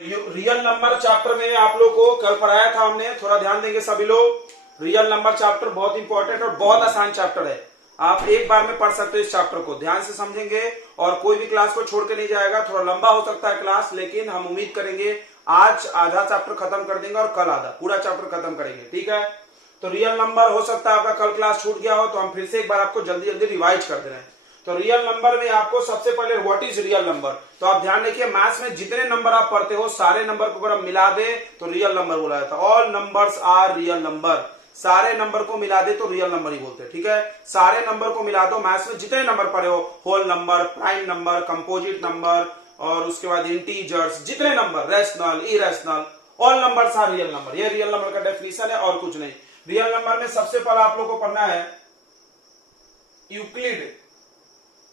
Real number chapter में आप लोग को कल पढ़ाया था हमने, थोड़ा ध्यान देंगे सभी लोग। रियल नंबर चैप्टर बहुत इंपॉर्टेंट और बहुत आसान चैप्टर है। आप एक बार में पढ़ सकते हो इस चैप्टर को, ध्यान से समझेंगे और कोई भी क्लास को छोड़ के नहीं जाएगा। थोड़ा लंबा हो सकता है क्लास, लेकिन हम उम्मीद करेंगे आज आधा चैप्टर खत्म कर देंगे और कल आधा पूरा चैप्टर खत्म करेंगे, ठीक है। तो रियल नंबर हो सकता है आपका कल क्लास छूट गया हो, तो हम फिर से एक बार आपको जल्दी जल्दी रिवाइज कर दे रहे हैं। तो रियल नंबर में आपको सबसे पहले व्हाट इज रियल नंबर, तो आप ध्यान रखिए मैथ्स में जितने नंबर आप पढ़ते हो सारे नंबर को अगर हम मिला दे तो रियल नंबर बोला जाता है। All numbers are real number, सारे नंबर को मिला दे तो रियल नंबर ही बोलते हैं, ठीक है। सारे नंबर को मिला दो, मैथ्स में जितने नंबर पढ़े हो, whole number, prime number, composite number और उसके बाद इंटीजर्स, जितने number, rational, irrational, all numbers are real number. ये रियल नंबर का डेफिनेशन है और कुछ नहीं। रियल नंबर में सबसे पहले आप लोगों को पढ़ना है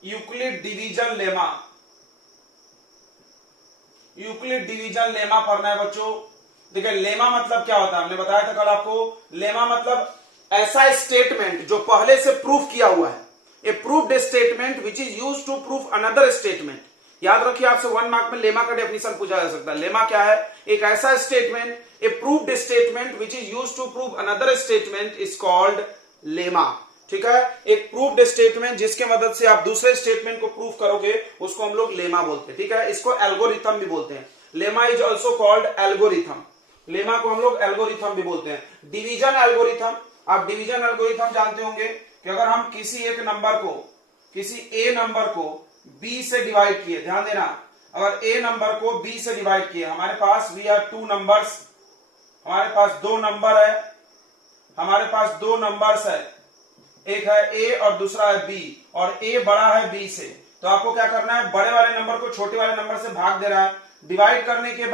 Euclid division lemma. Euclid division lemma पढ़ना है बच्चों। देखिए लेमा मतलब क्या होता है, हमने बताया था कल आपको। लेमा मतलब ऐसा स्टेटमेंट जो पहले से प्रूफ किया हुआ है, a proofed statement which is used to proof another statement. याद रखिए आपसे 1 मार्क में लेमा का डेफिनेशन पूछा जा सकता है। लेमा क्या है? एक ऐसा statement, a proofed statement which is used to prove another statement is called lemma, ठीक है। एक प्रूफ्ड स्टेटमेंट जिसके मदद से आप दूसरे स्टेटमेंट को प्रूफ करोगे उसको हम लोग लेमा बोलते हैं, ठीक है। इसको एल्गोरिथम भी बोलते हैं। Lemma is also called algorithm. Lemma को हम लोग एल्गोरिथम भी बोलते हैं। डिवीजन एल्गोरिथम, आप डिवीजन एल्गोरिथम जानते होंगे कि अगर हम किसी एक नंबर को, किसी ए नंबर को बी से डिवाइड किए, ध्यान देना, अगर ए नंबर को बी से डिवाइड किए, हमारे पास वी हैव 2 नंबर्स, हमारे पास 2 नंबर है, हमारे पास 2 नंबर्स है, एक है ए और दूसरा है बी, और ए बड़ा है बी से, तो आपको क्या करना है, बड़े वाले नंबर को छोटे वाले नंबर से भाग दे रहा है। डिवाइड करने के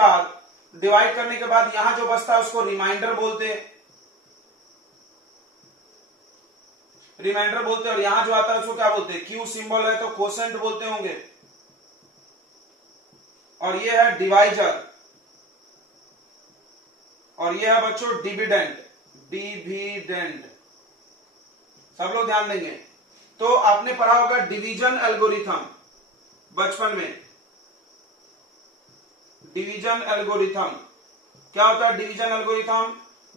बाद यहां जो बचता है उसको रिमाइंडर बोलते हैं, और यहां जो आता है उसको क्या बोलते हैं, क्यू सिंबल है तो कोसेंट बोलते होंगे, और ये है डिवाइजर, और ये है बच्चों डिविडेंड। डिविडेंड सब लोग ध्यान देंगे। तो आपने पढ़ा होगा डिवीजन एल्गोरिथम बचपन में। डिवीजन एल्गोरिथम क्या होता है? डिवीजन एल्गोरिथम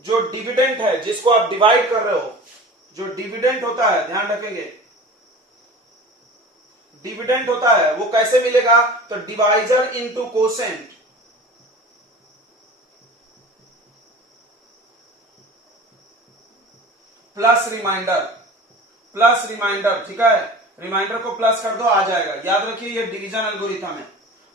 जो डिविडेंड है, जिसको आप डिवाइड कर रहे हो, जो डिविडेंड होता है, ध्यान रखेंगे, डिविडेंड होता है वो कैसे मिलेगा, तो divisor into quotient, plus remainder, ठीक है। रिमाइंडर को प्लस कर दो, आ जाएगा। याद रखिए ये डिवीजन एल्गोरिथम है।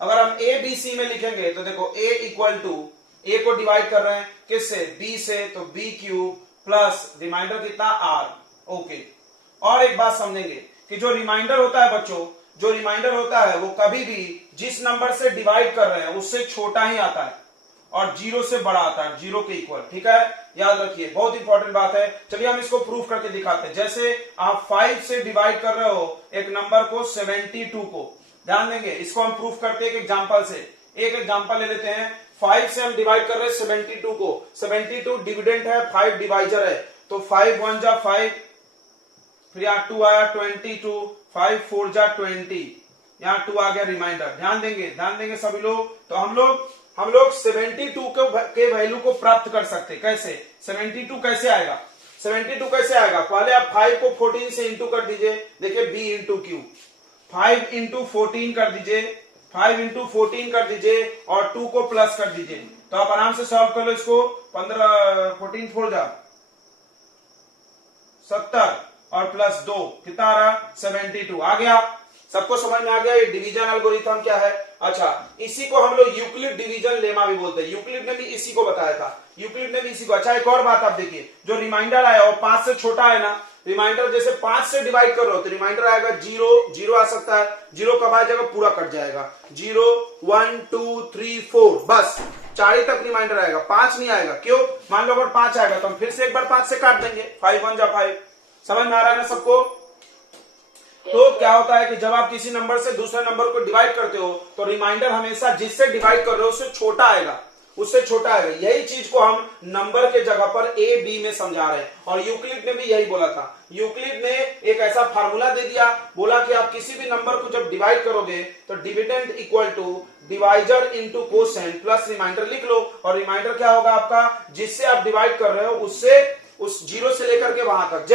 अगर हम ए बी सी में लिखेंगे तो देखो ए इक्वल टू, ए को डिवाइड कर रहे हैं किससे, बी से, तो बी क्यूब प्लस रिमाइंडर कितना, आर। ओके, और एक बात समझेंगे कि जो रिमाइंडर होता है बच्चों, जो रिमाइंडर होता है वो कभी भी जिस नंबर से डिवाइड कर रहे हैं उससे छोटा ही आता है और 0 से बड़ा आता है, 0 के इक्वल, ठीक है। याद रखिए बहुत इंपॉर्टेंट बात है। चलिए हम इसको प्रूफ करके दिखाते हैं। जैसे आप 5 से डिवाइड कर रहे हो एक नंबर को 72 को, ध्यान देंगे, इसको हम प्रूफ करते हैं एक एग्जांपल से। एक एग्जांपल ले लेते हैं। 5 से हम डिवाइड कर रहे हैं 72 को। 72 डिविडेंड है, 5 डिवाइजर है, तो 5 1 जा 5, फिर यहाँ 2 आया 22, 5 4 जा 20, यहाँ 2 आ गया रिमाइंडर। ध्यान देंगे सभी लोग। तो हम लोग 72 के वैल्यू को प्राप्त कर सकते, कैसे? 72 कैसे आएगा? 72 कैसे आएगा? पहले आप 5 को 14 से इंटू कर दीजिए, देखिए b इंटू क्यू, 5 इंटू 14 कर दीजिए, 5 इंटू 14 कर दीजिए और 2 को प्लस कर दीजिए, तो आप आराम से सॉल्व कर लो इसको। 15 14 4 जा 70 और प्लस 2 कितना आ रहा, 72 आ गया। सबको समझ में आ गया ये डिवीजन एल्गोरिथम क्या है? अच्छा, इसी को हम लोग यूक्लिड डिवीजन लेमा भी बोलते हैं। यूक्लिड ने भी इसी को बताया था, यूक्लिड ने भी इसी को। अच्छा, एक और बात आप देखिए, जो रिमाइंडर आया वो 5 से छोटा है ना, रिमाइंडर जैसे 5 से डिवाइड कर रहे हो तो रिमाइंडर आएगा 0 आ सकता है। 0 कब आ जाएगा? पूरा कट जाएगा। 0 1 2 3 4 बस 4 ही तक रिमाइंडर आएगा, 5 नहीं आएगा। क्यों? मान लो अगर 5 आएगा तो हम फिर से एक बार 5 से काट देंगे, 5 1 जा 5। समझ में आ रहा है ना सबको? तो क्या होता है कि जब आप किसी नंबर से दूसरे नंबर को डिवाइड करते हो तो रिमाइंडर हमेशा जिससे डिवाइड कर रहे हो उससे छोटा आएगा, उससे छोटा आएगा। यही चीज को हम नंबर के जगह पर ए बी में समझा रहे हैं, और यूक्लिड ने भी यही बोला था। यूक्लिड ने एक ऐसा फार्मूला दे दिया, बोला कि आप किसी भी नंबर को जब डिवाइड करोगे तो dividend equal to divisor into quotient plus remainder लिख लो, और रिमाइंडर क्या होगा आपका, जिससे आप डिवाइड कर रहे हो उससे, उस जीरो से लेकर के वहां तक।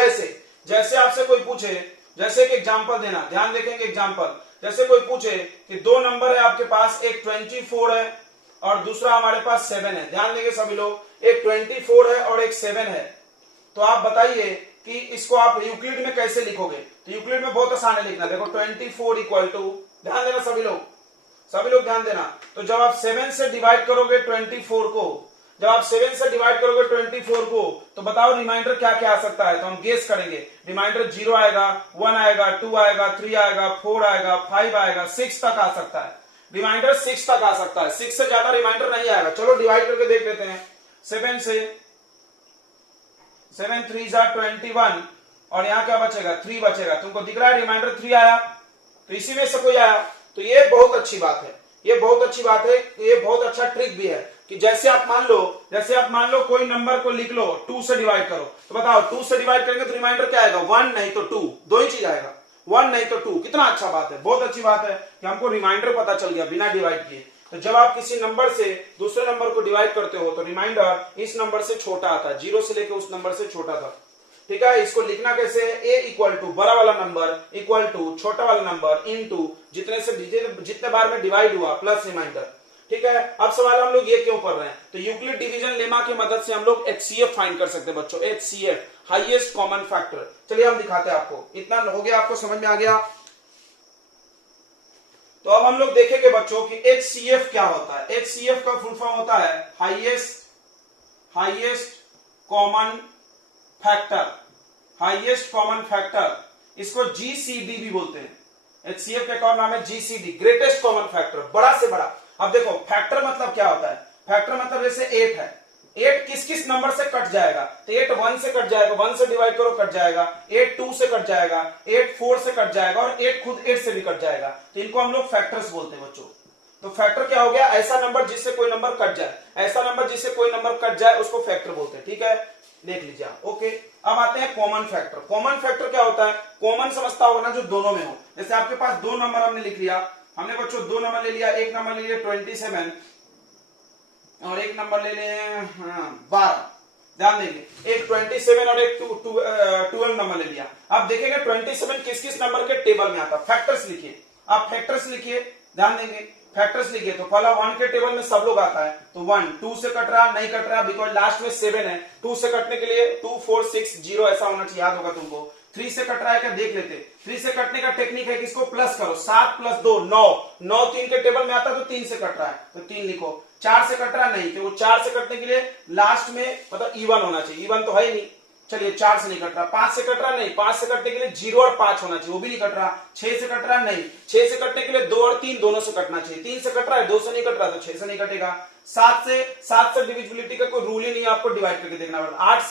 जैसे आपसे कोई पूछे, जैसे एक एग्जांपल देना, ध्यान देखेंगे एग्जांपल, जैसे कोई पूछे कि दो नंबर है आपके पास, एक 24 है और दूसरा हमारे पास 7 है। ध्यान देंगे सभी लोग, एक 24 है और एक 7 है, तो आप बताइए कि इसको आप यूक्लिड में कैसे लिखोगे। तो यूक्लिड में बहुत आसान है लिखना। देखो 24 इक्वल टू, ध्यान देना सभी लोग ध्यान देना। तो जब आप 7 से डिवाइड करोगे 24 को, जब आप 7 से डिवाइड करोगे 24 को, तो बताओ रिमाइंडर क्या क्या आ सकता है। तो हम गेस करेंगे, रिमाइंडर 0 आएगा, 1 आएगा, 2 आएगा, 3 आएगा, 4 आएगा, 5 आएगा, 6 तक आ सकता है। रिमाइंडर 6 तक आ सकता है, 6 से ज्यादा रिमाइंडर नहीं आएगा। चलो डिवाइड करके देख लेते हैं। 7 से 7 3 जा 21, और यहाँ क्या बचेगा, 3 बचेगा। तुमको दिख रहा है रिमाइंडर 3 आया, तो इसी में से कोई आया। तो ये बहुत अच्छी बात है, ये बहुत अच्छी बात है, ये बहुत अच्छा ट्रिक भी है कि जैसे आप मान लो कोई नंबर को लिख लो, 2 से डिवाइड करो, तो बताओ 2 से डिवाइड करेंगे तो रिमाइंडर क्या आएगा, 1 नहीं तो 2, दो ही चीज आएगा, 1 नहीं तो 2। कितना अच्छा बात है, बहुत अच्छी बात है कि हमको रिमाइंडर पता चल गया बिना डिवाइड किए। तो जब आप किसी नंबर से दूसरे नंबर को डिवाइड करते हो तो रिमाइंडर इस नंबर से छोटा आता है, 0 से लेकर उस नंबर से छोटा था। ठीक है, इसको लिखना कैसे है, ए इक्वल टू बड़ा वाला नंबर इक्वल टू छोटा वाला नंबर इनटू जितने बार में डिवाइड हुआ प्लस रिमाइंडर। ठीक है, अब सवाल हम लोग ये क्यों पढ़ रहे हैं, तो यूक्लिड डिवीजन लेमा की मदद से हम लोग HCF फाइंड कर सकते हैं बच्चों, HCF हाईएस्ट कॉमन फैक्टर। चलिए हम दिखाते हैं आपको, इतना हो गया, आपको समझ में आ गया। तो अब हम लोग देखेंगे बच्चों कि HCF क्या होता है। HCF का फुल फॉर्म होता है highest common factor, highest common factor, इसको GCD भी बोलते हैं। HCF का एक और नाम है GCD, ग्रेटेस्ट कॉमन फैक्टर, बड़ा से बड़ा। अब देखो फैक्टर मतलब क्या होता है, फैक्टर मतलब जैसे 8 है, 8 किस किस नंबर से कट जाएगा, तो 8 1 से कट जाएगा, 1 से डिवाइड करो कट जाएगा, 8 2 से कट जाएगा, 8 4 से कट जाएगा, और 8 खुद 8 से भी कट जाएगा। तो इनको हम लोग फैक्टर्स बोलते हैं बच्चों। तो फैक्टर क्या हो गया, ऐसा नंबर जिससे कोई नंबर कट जाए, ऐसा नंबर जिससे कोई नंबर कट जाए उसको फैक्टर बोलते हैं। ठीक है, देख लीजिए आप। ओके, अब आते हैं कॉमन फैक्टर। कॉमन फैक्टर क्या होता है, कॉमन समझता होगा ना, जो दोनों में हो। जैसे आपके पास दो नंबर हमने लिख लिया, हमने बच्चों दो नंबर ले लिया, एक नंबर ले लिया 27 और एक नंबर ले लिए 12। ध्यान देंगे, एक 27 और एक 12 नंबर ले लिया। अब देखेंगे 27 किस किस नंबर के टेबल में आता है। फैक्टर्स लिखिए, आप फैक्टर्स लिखिए, ध्यान देंगे फैक्टर्स लिखिए। तो पहला 1 के टेबल में सब लोग आता है, तो 1 2 से कट रहा नहीं कट रहा, बिकॉज लास्ट में 7 है। 2 से कटने के लिए 2 4 6 0 ऐसा होना चाहिए, याद होगा तुमको। 3 से कट रहा है क्या, देख लेते। 3 से कटने का टेक्निक है कि इसको प्लस करो, 7 + 2 9, 9 3 के टेबल में आता है तो 3 से कट रहा है तो 3 लिखो। 4 से कट रहा नहीं, तो वो 4 से कटने के लिए लास्ट में मतलब इवन होना चाहिए, इवन तो है ही नहीं, चलिए 4 से नहीं कट रहा। 5 से कट रहा नहीं, 5 से कटने के लिए 0 और 5 होना चाहिए, वो भी नहीं कट रहा। 6 से कट रहा नहीं, 6 से कटने के लिए 2 और 3 दोनों से कटना चाहिए। 3 से कट रहा है, 2 से नहीं कट रहा तो 6 से नहीं कटेगा। 7 से डिविजिबिलिटी का कोई रूल ही नहीं है, आपको डिवाइड करके देखना पड़ता। 8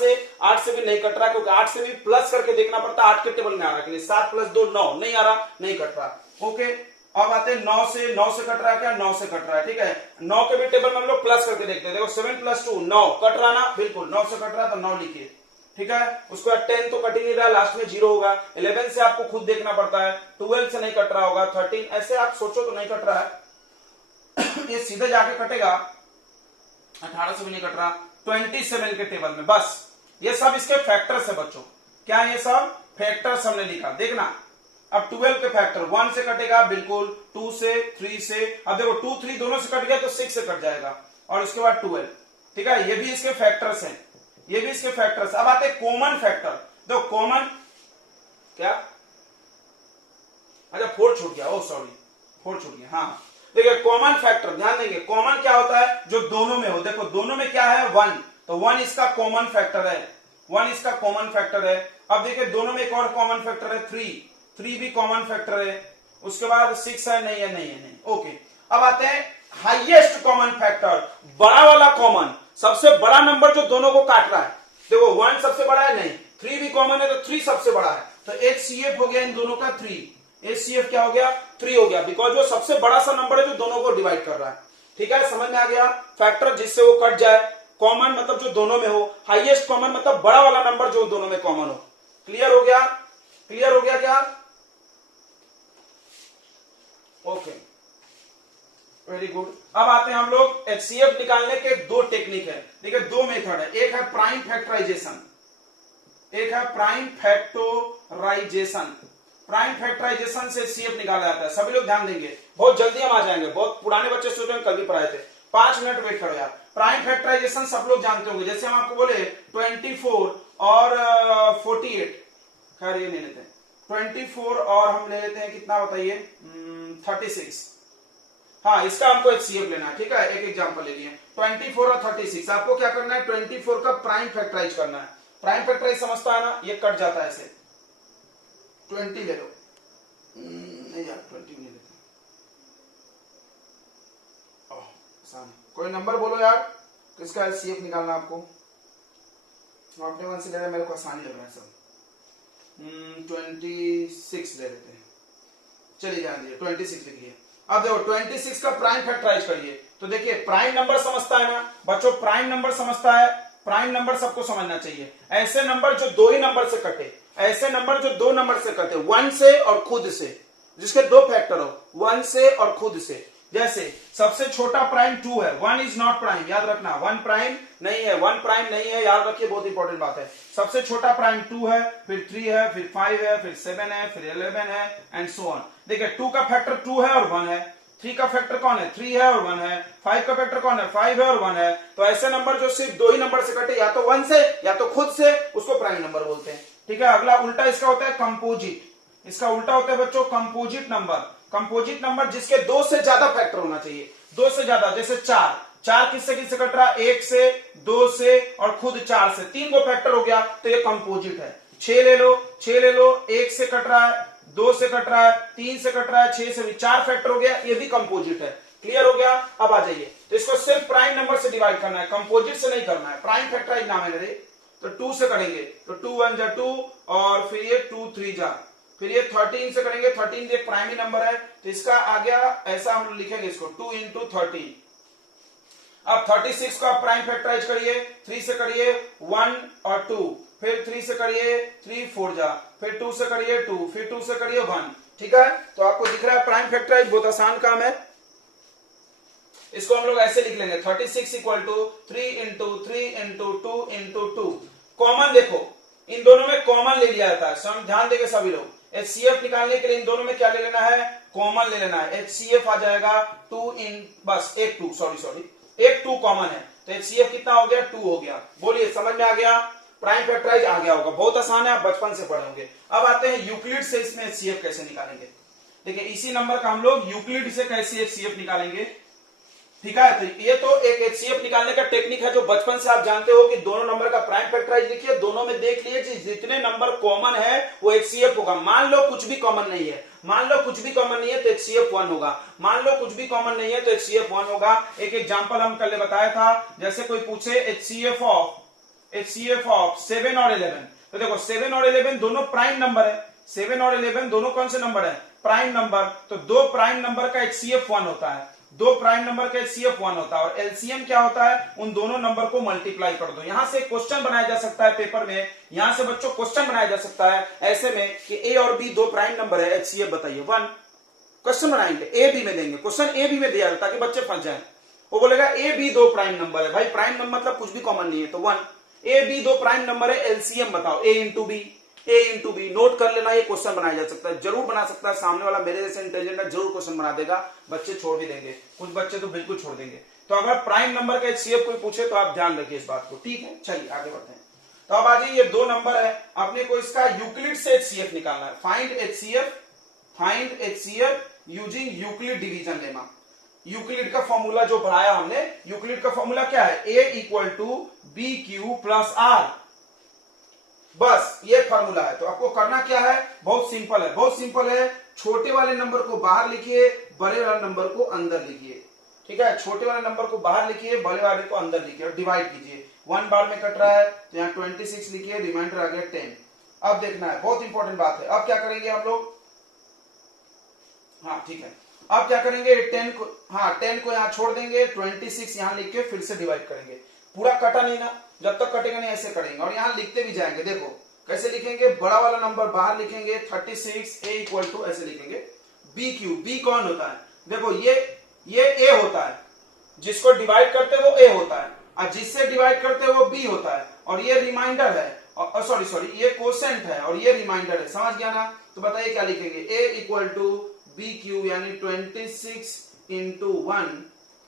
से भी नहीं कट रहा, क्योंकि 8 से भी प्लस करके देखना पड़ता, 8 के टेबल में आ रहा है, 7 + 2 9 नहीं आ रहा, नहीं कट रहा। ओके, अब आते हैं 9 से कट रहा है क्या, 9 से कट रहा है। ठीक है, 9 के भी टेबल में हम लोग प्लस करके देखते हैं। देखो 7 + 2 9 कट रहा ना, बिल्कुल 9 से कट रहा तो 9 लिखिए। ठीक है, उसके बाद 10 तो कट ही नहीं रहा, लास्ट में 0 होगा। 11 से आपको खुद देखना पड़ता है, 12 से नहीं कट रहा होगा, 13 ऐसे आप सोचो तो नहीं कट रहा है। ये सीधे जाके कटेगा, 18 से भी नहीं कट रहा, 27 के टेबल में। बस ये सब इसके फैक्टर्स है बच्चों। क्या ये सब फैक्टर्स हमने लिखा, देखना। अब 12 के फैक्टर 1 से कटेगा, बिल्कुल 2 से 3 से। अब देखो 2 3 दोनों से कट गया तो 6 से कट जाएगा, और उसके बाद 12। ठीक है, ये भी इसके फैक्टर्स हैं, ये भी इसके फैक्टर्स। अब आते हैं कॉमन फैक्टर। देखो कॉमन क्या, अच्छा 4 छूट गया, ओ सॉरी 4 छूट गया। हाँ देखिए कॉमन फैक्टर, ध्यान देंगे कॉमन क्या होता है, जो दोनों में हो। देखो दोनों में क्या है, 1, तो 1 इसका कॉमन फैक्टर है, 1 इसका कॉमन फैक्टर है। अब देखिए दोनों में एक और कॉमन फैक्टर है 3 भी कॉमन फैक्टर है। उसके बाद 6 है, नहीं है, नहीं है, नहीं। ओके, अब आते हैं हाईएस्ट कॉमन फैक्टर, बड़ा वाला कॉमन, सबसे बड़ा नंबर जो दोनों को काट रहा है। देखो 1 सबसे बड़ा है, नहीं, 3 भी कॉमन है तो 3 सबसे बड़ा है, तो HCF हो गया इन दोनों का 3। HCF क्या हो गया, 3 हो गया, बिकॉज वो सबसे बड़ा सा नंबर है जो दोनों को डिवाइड कर रहा है। ठीक है, समझ में आ गया। फैक्टर जिससे वो कट जाए, कॉमन मतलब जो दोनों में हो, हाईएस्ट कॉमन मतलब बड़ा वाला नंबर जो दोनों में कॉमन हो। क्लियर हो गया? क्लियर हो गया क्या? Okay, very good. अब आते हैं हम लोग एचसीएफ निकालने के दो टेक्निक है, ठीक है, दो मेथड है। एक है प्राइम फैक्टराइजेशन, एक है प्राइम फैक्टराइजेशन। प्राइम फैक्टराइजेशन से एचसीएफ निकाला जाता है। सभी लोग ध्यान देंगे, बहुत जल्दी हम आ जाएंगे। बहुत पुराने बच्चे सोच रहे हैं कल भी पढ़ाए थे। 5 मिनट वेट करो यार। प्राइम फैक्टराइजेशन सब लोग जानते होंगे। जैसे हम आपको बोले 24 और 48, खैर ये नहीं लेते हैं 24 और हम ले लेते हैं कितना बताइए, 36। हाँ, इसका हमको एचसीएफ लेना है, ठीक है। एक एग्जांपल ले लिए 24 और 36। आपको क्या करना है, 24 का प्राइम फैक्टराइज करना है। प्राइम फैक्टराइज समझता है ना, ये कट जाता है ऐसे। 20 ले लो, नहीं यार 20 नहीं लेते। कोई नंबर बोलो यार, किसका एचसीएफ निकालना आपको। अपने मन से ले रहे, मेरे को आसानी लग रहा है सब। 26 ले लेते हैं, चलिए जान दीजिए 26 लिखिए। अब देखो 26 का प्राइम फैक्टराइज करिए, तो देखिए प्राइम नंबर समझता है ना बच्चों, प्राइम नंबर समझता है। प्राइम नंबर सबको समझना चाहिए। ऐसे नंबर जो दो ही नंबर से कटे, ऐसे नंबर जो दो नंबर से कटे, 1 से और खुद से, जिसके दो फैक्टर हो, 1 से और खुद से। जैसे सबसे छोटा प्राइम 2 है, 1 इज नॉट प्राइम, याद रखना 1 प्राइम नहीं है, 1 प्राइम नहीं है, याद रखिए, बहुत इंपॉर्टेंट बात है। सबसे छोटा प्राइम 2 है, फिर 3 है, फिर 5 है, फिर 7 है, फिर 11 है एंड सो ऑन। देखिए 2 का फैक्टर 2 है और 1 है, 3 का फैक्टर कौन है, 3 है और 1 है, 5 का फैक्टर कौन है, 5 है और 1 है। तो ऐसे नंबर जो सिर्फ दो ही नंबर से कटे, या तो 1 से या तो खुद से, उसको प्राइम नंबर बोलते हैं, ठीक है। अगला उल्टा इसका होता है कंपोजिट। इसका उल्टा होता है बच्चों कंपोजिट नंबर। कंपोजिट नंबर जिसके दो से ज्यादा फैक्टर होना चाहिए, दो से ज्यादा। जैसे 4 किससे किससे कट रहा है, 1 से, 2 से और खुद 4 से, 3 को फैक्टर हो गया, तो ये कंपोजिट है। 6 ले लो, 1 से कट रहा है, 2 से कट रहा है, 3 से कट रहा है, 6 से भी 4 फैक्टर हो गया, ये भी कंपोजिट है। क्लियर हो गया? अब आ जाइए, तो इसको सिर्फ प्राइम नंबर से डिवाइड करना है, कंपोजिट से नहीं करना है। प्राइम फैक्टराइज नाम है मेरे, तो 2 से करेंगे, तो 2 1 जा 2 और फिर ये 2 3 जा, फिर ये 13 से करेंगे। 13 एक प्राइमरी नंबर है, तो इसका आ गया ऐसा, हम लिखेंगे इसको 2 × 13। अब 36 को आप प्राइम फैक्टराइज करिए, 3 से करिए 1 और 2, फिर 3 से करिए 3 4 जा, फिर 2 से करिए 2, फिर 2 से करिए 1, ठीक है। तो आपको दिख रहा है प्राइम फैक्टराइज बहुत आसान काम है। इसको हम लोग ऐसे लिख लेंगे 36 = 3 × 3 × 2 × 2। कॉमन देखो, इन दोनों में कॉमन ले लिया जाता है, सब ध्यान देंगे सभी लोग। एचसीएफ निकालने के लिए इन दोनों में क्या ले लेना है, कॉमन ले लेना है। एचसीएफ आ जाएगा 2 इन, बस एक 2, सॉरी एक 2 कॉमन है, तो एचसीएफ कितना हो गया, 2 हो गया। बोलिए समझ में आ गया? प्राइम फैक्टराइज आ गया होगा, बहुत आसान है, आप बचपन से पढ़े होंगे। अब आते हैं यूक्लिड से इसमें एचसीएफ कैसे निकालेंगे। देखिए इसी नंबर का हम लोग यूक्लिड से कैसे एचसीएफ निकालेंगे, ठीक है। तो ये तो एक एचसीएफ निकालने का टेक्निक है जो बचपन से आप जानते हो कि दोनों नंबर का प्राइम फैक्टराइज लिखिए, दोनों में देख लिए जितने नंबर कॉमन है वो एचसीएफ होगा। मान लो कुछ भी कॉमन नहीं है, मान लो कुछ भी कॉमन नहीं है तो एचसीएफ 1 होगा, मान लो कुछ भी कॉमन नहीं है तो एचसीएफ 1 होगा। एक एग्जांपल हम कल बताया था, जैसे कोई पूछे एचसीएफ ऑफ 7 और 11, तो देखो 7 और 11 दोनों प्राइम नंबर है, 7 और 11 दोनों कौन से नंबर है, प्राइम नंबर। तो दो प्राइम नंबर का एचसीएफ 1 होता है, दो प्राइम नंबर का एचसीएफ 1 होता है। और एलसीएम क्या होता है, उन दोनों नंबर को मल्टीप्लाई कर दो। यहां से क्वेश्चन बनाया जा सकता है पेपर में, यहां से बच्चों क्वेश्चन बनाया जा सकता है ऐसे में कि ए और बी दो प्राइम नंबर है, एचसीएफ बताइए 1। क्वेश्चन बनाएंगे, ए बी में देंगे, क्वेश्चन ए बी में दिया ताकि बच्चे फंस जाए। वो बोलेगा ए बी दो प्राइम नंबर है, भाई प्राइम नंबर मतलब कुछ भी कॉमन नहीं है, तो 1। ए बी दो प्राइम नंबर है, एलसीएम बताओ, ए इंटू बी। नोट कर लेना, ये क्वेश्चन बनाया जा सकता है, जरूर बना सकता है। सामने वाला मेरे जैसे इंटेलिजेंट है, जरूर क्वेश्चन बना देगा, बच्चे छोड़ भी देंगे, कुछ बच्चे तो बिल्कुल छोड़ देंगे। तो अगर प्राइम नंबर का एचसीएफ कोई पूछे तो आप ध्यान रखिए इस बात को, ठीक है। चलिए आगे बढ़ते हैं। तो अब आ जाइए, ये दो नंबर है, अपने को इसका यूक्लिड से एचसीएफ निकालना है। Find HCF using Euclid division lemma. Euclid का फॉर्मूला जो पढ़ाया हमने, यूक्लिड का फॉर्मूला क्या है, A = BQ + R, बस ये फॉर्मूला है। तो आपको करना क्या है, बहुत सिंपल है, छोटे वाले नंबर को बाहर लिखिए, बड़े वाले नंबर को अंदर लिखिए, ठीक है। छोटे वाले नंबर को बाहर लिखिए, बड़े वाले को अंदर लिखिए और डिवाइड कीजिए। 1 बार में कट रहा है तो यहाँ 26 लिखिए, रिमाइंडर आ गया 10। अब देखना है, बहुत इंपॉर्टेंट बात है। अब क्या करेंगे हम लोग, हाँ ठीक है, अब क्या करेंगे 10 को, हाँ 10 को यहाँ छोड़ देंगे, 26 यहाँ लिख के फिर से डिवाइड करेंगे। पूरा कटा नहीं ना, जब तक कटेगा नहीं ऐसे करेंगे। और यहाँ लिखते भी जाएंगे, देखो कैसे लिखेंगे, बड़ा वाला नंबर बाहर लिखेंगे 36, a इक्वल टू ऐसे लिखेंगे बी क्यू। बी कौन होता है, देखो ये a होता है, जिसको डिवाइड करते वो a होता है, और जिससे डिवाइड करते वो b होता है, और ये रिमाइंडर है, और सॉरी ये कोसेंट है और ये रिमाइंडर है, समझ गया ना। तो बताइए क्या लिखेंगे, a equal to B Q यानी 26 इंटू 1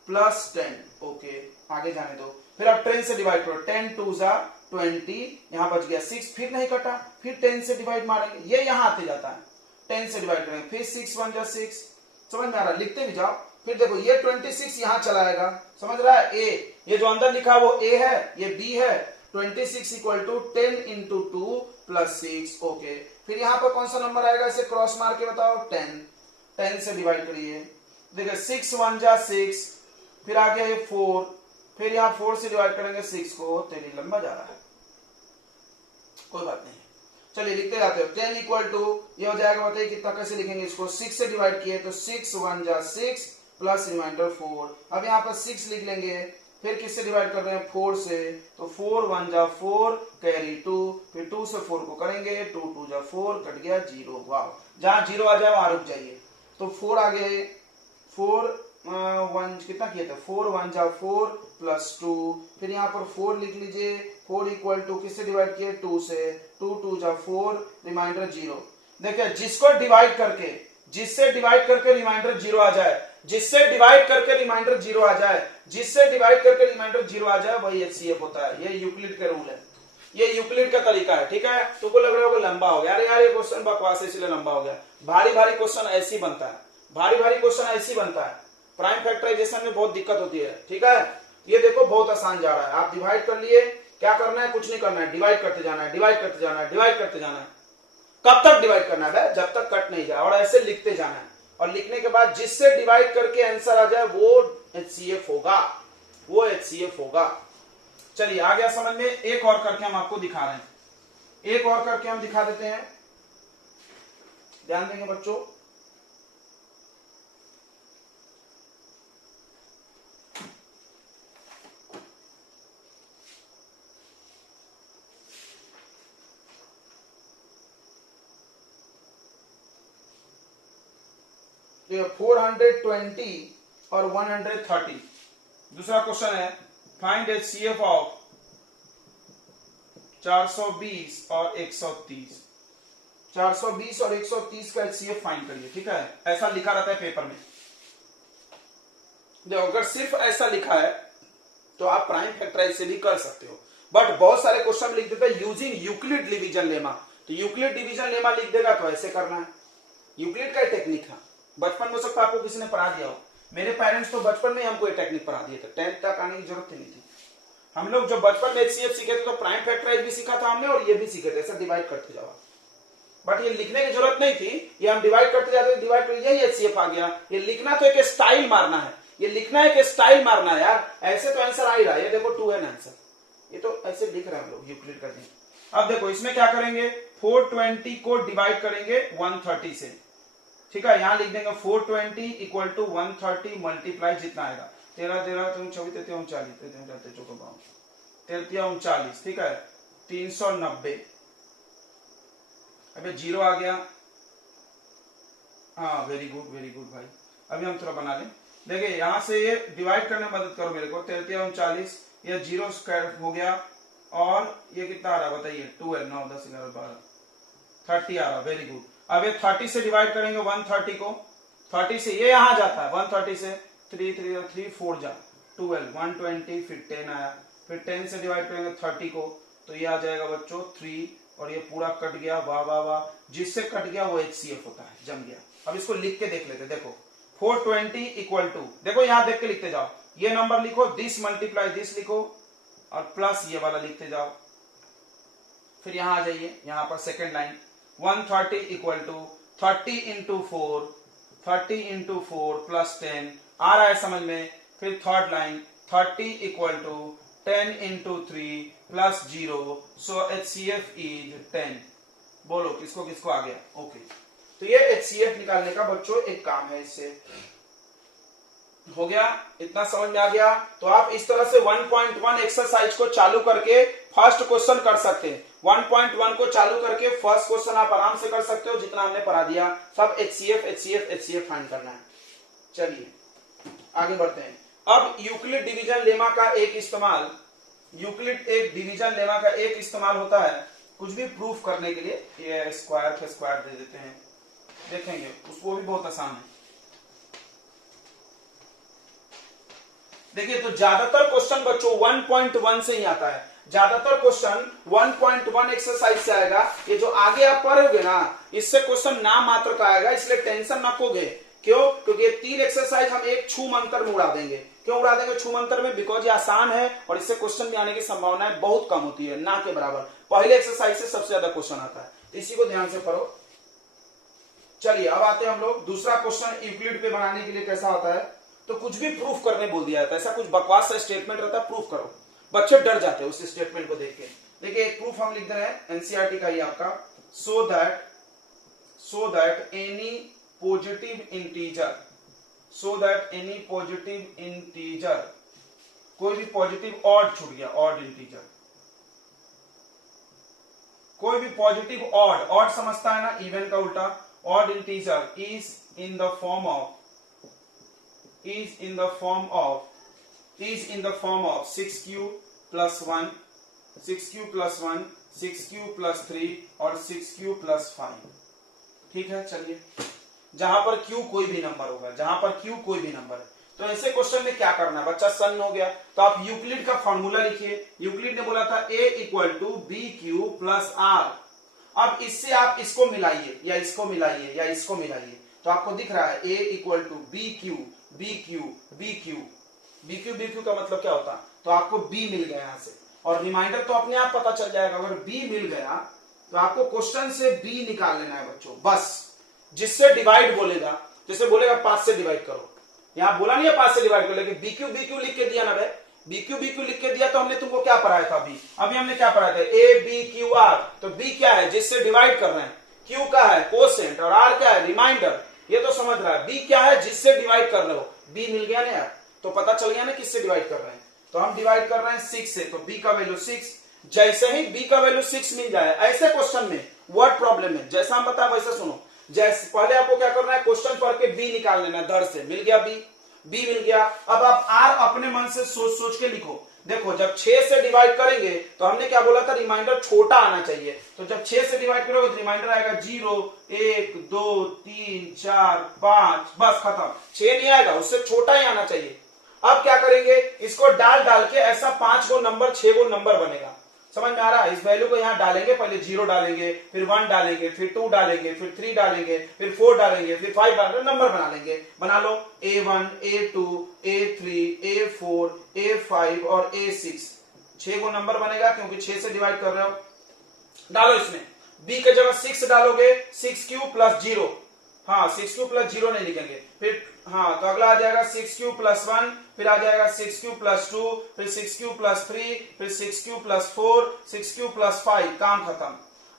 प्लस 10। ओके आगे जाने दो, फिर अब 10 से डिवाइड करो, 10 2 जा 20, यहां बच गया 6, फिर नहीं कटा, फिर 10 से डिवाइड मारेंगे, ये यहां आते जाता है, 10 से डिवाइड करेंगे, फिर 6 1 जा 6, समझ में आ रहा है, लिखते भी जाओ। फिर देखो ये 26 यहां चला आएगा, समझ रहा है, a ये जो अंदर लिखा वो a है, ये b है, 26 equal to 10 into 2 plus 6। Okay फिर यहाँ पर कौन सा नंबर आएगा, इसे क्रॉस मार के बताओ, 10 से डिवाइड करिए, देखिए 6 1 जा 6, फिर आ गया ये 4, फिर यहाँ 4 से डिवाइड करेंगे 6 को, तेरी लंबा जा रहा है, कोई बात नहीं, चलिए लिखते जाते हो। 10 इक्वल टू ये हो जाएगा, बताइए कितना, कैसे लिखेंगे इसको, 6 से डिवाइड किए तो 6 1 जा 6 प्लस रिमाइंडर 4। अब यहाँ पर 6 लिख लेंगे, फिर किससे डिवाइड कर रहे हैं, 4 से, तो 4 1 जा 4 कैरी 2, फिर 2 से 4 को करेंगे, 2 2 जा 4 कट गया 0। वाह, जहां 0 आ जाए वहां रुक जाइए। तो 4 आ गए, 4 1 कितना किया था, 4 1 जा 4 प्लस 2, फिर यहाँ पर 4 लिख लीजिए, 4 इक्वल टू किससे डिवाइड किए, 2 से, 2 2 जा 4 रिमाइंडर 0। देखिए जिसको डिवाइड करके, जिससे डिवाइड करके रिमाइंडर 0 आ जाए, जिससे डिवाइड करके रिमाइंडर 0 आ जाए, जिससे डिवाइड करके रिमाइंडर 0 आ जाए, वही एचसीएफ होता है। ये यूक्लिड का रूल है, ये यूक्लिड का तरीका है, ठीक है। तुमको लग रहा होगा लंबा हो गया, अरे यार ये क्वेश्चन बकवास है इसलिए लंबा हो गया। भारी भारी क्वेश्चन ऐसी बनता है, भारी भारी क्वेश्चन ऐसी बनता है, प्राइम फैक्टराइजेशन में बहुत दिक्कत होती है, ठीक है। ये देखो बहुत आसान जा रहा है, आप डिवाइड कर लिए, क्या करना है, कुछ नहीं करना है, डिवाइड करते जाना है, डिवाइड करते जाना है, डिवाइड करते जाना है। कब तक डिवाइड करना है, जब तक कट नहीं जाए, और ऐसे लिखते जाना है, और लिखने के बाद जिससे डिवाइड करके आंसर आ जाए वो एचसीएफ होगा, वो एचसीएफ होगा। चलिए आ गया समझ में। एक और करके हम आपको दिखा रहे हैं, एक और करके हम दिखा देते हैं, ध्यान देंगे बच्चों। तो 420 और 130। दूसरा क्वेश्चन है फाइंड एचसीएफ ऑफ 420 और 130। 420 और 130 का एचसीएफ फाइंड करिए, ठीक है। ऐसा लिखा रहता है पेपर में। देखो अगर सिर्फ ऐसा लिखा है तो आप प्राइम फैक्टराइज से भी कर सकते हो, बट बहुत सारे क्वेश्चन लिख देते हैं यूजिंग यूक्लिड डिवीजन लेमा। तो यूक्लिड डिवीजन लेमा लिख देगा तो ऐसे करना है, यूक्लिड का टेक्निक है। बचपन में सकता आपको किसी ने पढ़ा दिया हो, मेरे पेरेंट्स तो बचपन में हमको ये टेक्निक पढ़ा दिए थे, 10th तक आने की जरूरत ही नहीं थी। हम लोग जो बचपन में एचसीएफ सीखे थे तो प्राइम फैक्टराइज भी सीखा था हमने, और ये भी सीखे थे, ऐसा डिवाइड करते जाओ। बट ये लिखने की जरूरत नहीं थी, ये हम डिवाइड करते जाते, डिवाइड कर यही एचसीएफ आ गया। ये लिखना तो एक स्टाइल मारना है, ये लिखना है कि स्टाइल मारना है यार, ऐसे तो आंसर आ ही रहा है। ये देखो 2 है आंसर, ये तो ऐसे लिख रहे हैं हम लोग यूक्लिड का दिन। अब देखो इसमें क्या करेंगे, 420 को डिवाइड करेंगे 130 से, ठीक है। यहां लिख देंगे 420 इक्वल टू 130 मल्टीप्लाई जितना आएगा, 13 13 24 33 39 39, ठीक है, 390। अबे 0 आ गया, हाँ वेरी गुड भाई। अभी हम थोड़ा बना लें, देखिए यहां से ये डिवाइड करने में मदद करो मेरे को, 33 39, ये 0 स्क्वायर हो गया, और ये कितना आ रहा बताइए, 12 9 10 11 12 30 आ रहा, वेरी गुड। अब ये 30 से डिवाइड करेंगे 130 को, 30 से ये यहां जाता है, 130 से 3 3 3 4 जा 12 120, फिर 10 आया, फिर 10 से डिवाइड करेंगे 30 को, तो ये आ जाएगा बच्चों 3, और ये पूरा कट गया, वाह वाह वाह, जिससे कट गया वो एचसीएफ होता है, जम गया। अब इसको लिख के देख लेते, देखो 420 इक्वल टू, देखो यहां देख के लिखते जाओ, ये नंबर लिखो, दिस मल्टीप्लाई दिस लिखो, और प्लस ये वाला लिखते जाओ। फिर यहां आ जाइए, यहां पर second line 130 equal to 30 into 4, 30 into 4 plus 10 आ रहा है समझ में। फिर third line 30 equal to 10 into 3 plus 0, so HCF is 10। बोलो किसको किसको आ गया, ओके। तो ये HCF निकालने का बच्चों एक काम है। इससे हो गया, इतना समझ में आ गया। तो आप इस तरह से 1.1 एक्सरसाइज को चालू करके फर्स्ट क्वेश्चन कर सकते हैं। 1.1 को चालू करके फर्स्ट क्वेश्चन आप आराम से कर सकते हो, जितना हमने पढ़ा दिया सब HCF फाइंड करना है। चलिए आगे बढ़ते हैं। अब यूक्लिड डिवीजन लेमा का एक इस्तेमाल, यूक्लिड एक डिवीजन लेमा का एक इस्तेमाल होता है कुछ भी प्रूफ करने के लिए। ये स्क्वायर पे स्क्वायर दे देते हैं, देखेंगे उसको भी बहुत आसान है। देखिए तो ज्यादातर क्वेश्चन बच्चों 1.1 से ही आता है, ज्यादातर क्वेश्चन 1.1 एक्सरसाइज से आएगा। ये जो आगे आप पढ़ोगे ना, इससे क्वेश्चन नाम मात्र का आएगा, इसलिए टेंशन न खोगे। क्यों? क्योंकि ये 3 एक्सरसाइज हम एक छू मंतर में उड़ा देंगे। क्यों उड़ा देंगे छू मंतर में? बिकॉज ये आसान है और इससे क्वेश्चन में आने की संभावनाएं बहुत कम होती है, ना के बराबर। पहले एक्सरसाइज से सबसे ज्यादा क्वेश्चन आता है, इसी को ध्यान से पढ़ो। चलिए अब आते हैं हम लोग दूसरा क्वेश्चन यूक्लिड पे बनाने के लिए। कैसा होता है? तो कुछ भी प्रूफ करने बोल दिया जाता है, ऐसा कुछ बकवास सा स्टेटमेंट रहता है, प्रूफ करो। बच्चे डर जाते हैं उस स्टेटमेंट को देख के। देखिए एक प्रूफ हम लिख रहे हैं एनसीईआरटी का ही आपका, so that any positive integer, कोई भी पॉजिटिव ऑड छूट गया, ऑड इंटीजर, कोई भी पॉजिटिव ऑड समझता है ना, इवन का उल्टा, odd integer is in the form of 6q plus 1, 6q plus 1, 6q plus 3 और 6q plus 5। ठीक है, चलिए जहां पर q कोई भी नंबर होगा, जहां पर q कोई भी नंबर है। तो ऐसे क्वेश्चन में क्या करना है? बच्चा सन्न हो गया तो आप यूक्लिड का फॉर्मूला लिखिए। यूक्लिड ने बोला था a = bq plus r। अब इससे आप इसको मिलाइए या इसको मिलाइए या इसको मिलाइए, तो आपको दिख रहा है a = bq का मतलब क्या होता है? तो आपको b मिल गया यहां से, और रिमाइंडर तो अपने आप पता चल जाएगा। अगर b मिल गया तो आपको क्वेश्चन से b निकाल लेना है बच्चों, बस। जिससे डिवाइड बोलेगा, जैसे बोलेगा 5 से डिवाइड करो, यहां बोला नहीं है 5 से डिवाइड करो, लेकिन bq लिख के दिया ना भाई, bq लिख के दिया। तो हमने तुमको क्या पढ़ाया था अभी हमने क्या पढ़ाया था? a b q r। तो b क्या है? जिससे डिवाइड कर रहे हैं। q का है कोसेंट और r क्या है? रिमाइंडर। ये तो समझ रहा है। b क्या है? जिससे डिवाइड कर रहे हो। b मिल गया ना यार, तो पता चल गया ना किससे डिवाइड कर रहे हैं। तो हम डिवाइड कर रहे हैं 6 से, तो b का वैल्यू 6। जैसे ही b का वैल्यू 6 मिल जाए, ऐसे क्वेश्चन में वर्ड प्रॉब्लम है, जैसा हम बताया वैसा सुनो। जैसे पहले आपको क्या करना है? क्वेश्चन पढ़ के b निकाल लेना है। धर से मिल गया b मिल गया। अब आप r अपने मन से सोच के लिखो। देखो जब 6 से डिवाइड करेंगे तो हमने क्या बोला था? रिमाइंडर छोटा आना चाहिए। तो जब 6 से डिवाइड करोगे तो रिमाइंडर आएगा 0 1 2 3 4 5, बस खत्म। 6 नहीं आएगा, उससे छोटा ही आना चाहिए। अब क्या करेंगे? इसको डाल के ऐसा 5 गो नंबर 6 गो नंबर बनेगा। समझ में आ रहा है? इस वैल्यू को यहाँ डालेंगे, पहले 0 डालेंगे, फिर 1 डालेंगे, फिर 2 डालेंगे, फिर 3 डालेंगे, फिर 4 डालेंगे, फिर 5 डालेंगे, नंबर बना लेंगे। बना लो a1 a2 a3 a4 a5 और a6। 6 गो नंबर बनेगा, क्योंकि 6 से डिवाइड कर रहे हो। डालो इसमें b के जगह 6 डालोगे, 6q plus 0। हाँ 6q plus 0 नहीं लिखेंगे। फिर हाँ तो अगला आ जाएगा 6q plus 1, फिर आ जाएगा 6q plus 2, फिर 6q plus 3, फिर 6q plus 4, 6q plus 5। काम खत्म।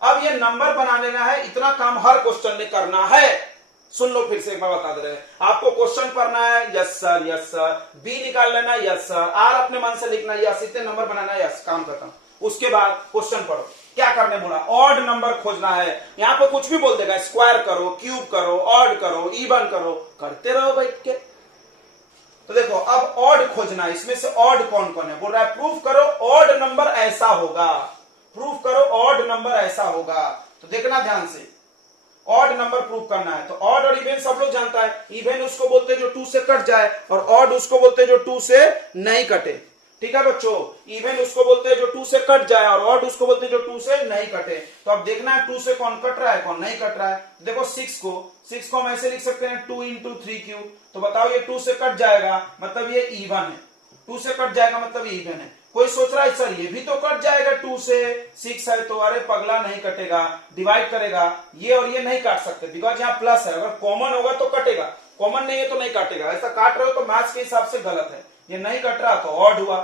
अब ये नंबर बना लेना है, इतना काम हर क्वेश्चन में करना है। सुन लो फिर से एक बार बता दे रहे हैं आपको। क्वेश्चन पढ़ना है, यस सर। बी निकाल लेना, यस सर। आर अपने मन से लिखना, यस। इतने नंबर बनाना है, यस। काम खत्म। उसके बाद क्वेश्चन पढ़ो। क्या करने बोला? ऑड नंबर खोजना है। यहां पर कुछ भी बोल देगा, स्क्वायर करो, क्यूब करो, ऑड करो, इवन करो, करते रहो बैठ के। तो देखो अब ऑड खोजना है। इसमें से ऑड कौन कौन है? बोल रहा है प्रूफ करो ऑड नंबर ऐसा होगा, प्रूफ करो ऑड नंबर ऐसा होगा। तो देखना ध्यान से, ऑड नंबर प्रूफ करना है। तो ऑड और इवन सब लोग जानता है। इवन उसको बोलते हैं जो 2 से कट जाए, और ऑड उसको बोलते हैं जो 2 से नहीं कटे। ठीक है बच्चों, इवन उसको बोलते हैं जो 2 से कट जाए, और ऑड उसको बोलते हैं जो 2 से नहीं कटे। तो अब देखना है 2 से कौन कट रहा है, कौन नहीं कट रहा है। देखो 6 को हम ऐसे लिख सकते हैं 2 × 3q। तो बताओ ये 2 से कट जाएगा, मतलब ये इवन है। 2 से कट जाएगा मतलब ये इवन है। कोई सोच रहा है सर ये भी तो कट जाएगा, 2 से 6 है तो, अरे पगला नहीं कटेगा, डिवाइड करेगा। ये और ये नहीं काट सकते, बिकॉज यहाँ प्लस है। अगर कॉमन होगा तो कटेगा, कॉमन नहीं है तो नहीं काटेगा। ऐसा काट रहे हो तो मैथ्स के हिसाब से गलत है। ये नहीं कट रहा तो ऑड हुआ।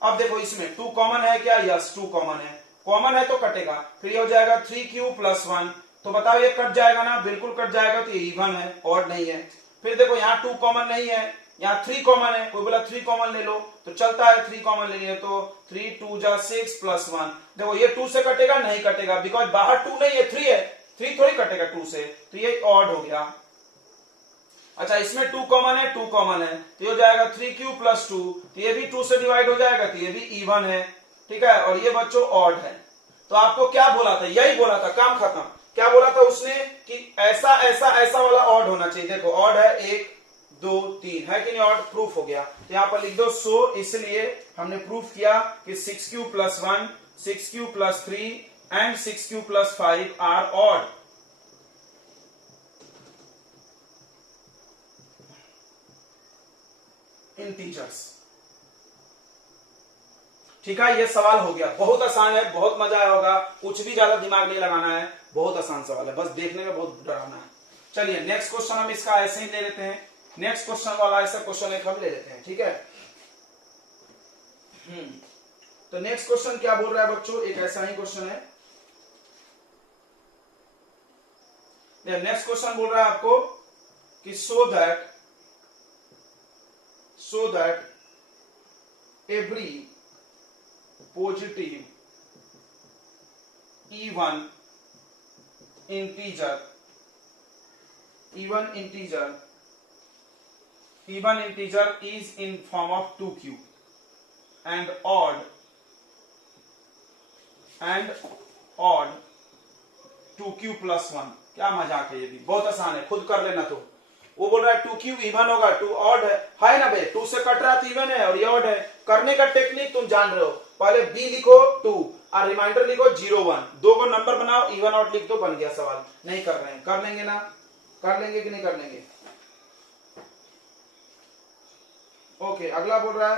अब देखो इसमें 2 कॉमन है क्या? यस 2 कॉमन है। कॉमन है तो कटेगा। फिर ये हो जाएगा 3q plus 1, तो बताओ ये कट जाएगा ना, बिल्कुल कट जाएगा, तो ये इवन है, ऑड नहीं है। फिर देखो यहाँ 2 कॉमन नहीं है, यहाँ 3 कॉमन है, कोई बोला 3 कॉमन ले लो तो चलता है, 3 कॉमन ले लिया तो 3 2 जा 6 प्लस 1। देखो ये 2 से कटेगा, नहीं कटेगा, बिकॉज बाहर 2 नहीं है, 3 है, 3 थोड़ी कटेगा 2 से, तो ये ऑड हो गया। अच्छा इसमें 2 कॉमन है, 2 कॉमन है, तो ये हो जाएगा 3 प्लस 2, तो ये भी 2 से डिवाइड हो जाएगा, तो ये भी इवन है, ठीक है, और ये बच्चों ऑड है। तो आपको क्या बोला था, यही बोला था, काम खत्म। क्या बोला था उसने कि ऐसा ऐसा ऐसा वाला ऑड होना चाहिए। देखो ऑड है 1 2 3 है कि नहीं, ऑड, प्रूफ हो गया। तो यहां पर लिख दो सो, इसलिए हमने प्रूफ किया कि 6q plus 1 6q plus 3 and 6q plus 5 are odd. Integers, ठीक है, ये सवाल हो गया, बहुत आसान है, बहुत मजा आया होगा, कुछ भी ज्यादा दिमाग नहीं लगाना है, बहुत आसान सवाल है, बस देखने में बहुत डराना है। चलिए नेक्स्ट क्वेश्चन हम इसका ऐसे ही ले लेते हैं, नेक्स्ट क्वेश्चन वाला ऐसा क्वेश्चन एक हम ले लेते हैं, ठीक है। तो नेक्स्ट क्वेश्चन क्या बोल रहा है बच्चों, एक ऐसा ही क्वेश्चन है। नेक्स्ट क्वेश्चन बोल रहा है आपको कि so that every positive even integer is in form of 2q and odd 2q plus 1। क्या मजाक है, ये भी बहुत आसान है, खुद कर लेना। तो वो बोल रहा है 2q इवन होगा, 2 ऑड है ना भाई, 2 से कट रहा तो इवन है और ये ऑड है। करने का टेक्निक तुम जान रहे हो, पहले b लिखो 2 और रिमाइंडर लिखो 0 1, दो को नंबर बनाओ, इवन ऑड लिख दो, बन गया सवाल। नहीं कर रहे हैं, कर लेंगे ना, कर लेंगे कि नहीं कर लेंगे। ओके अगला बोल रहा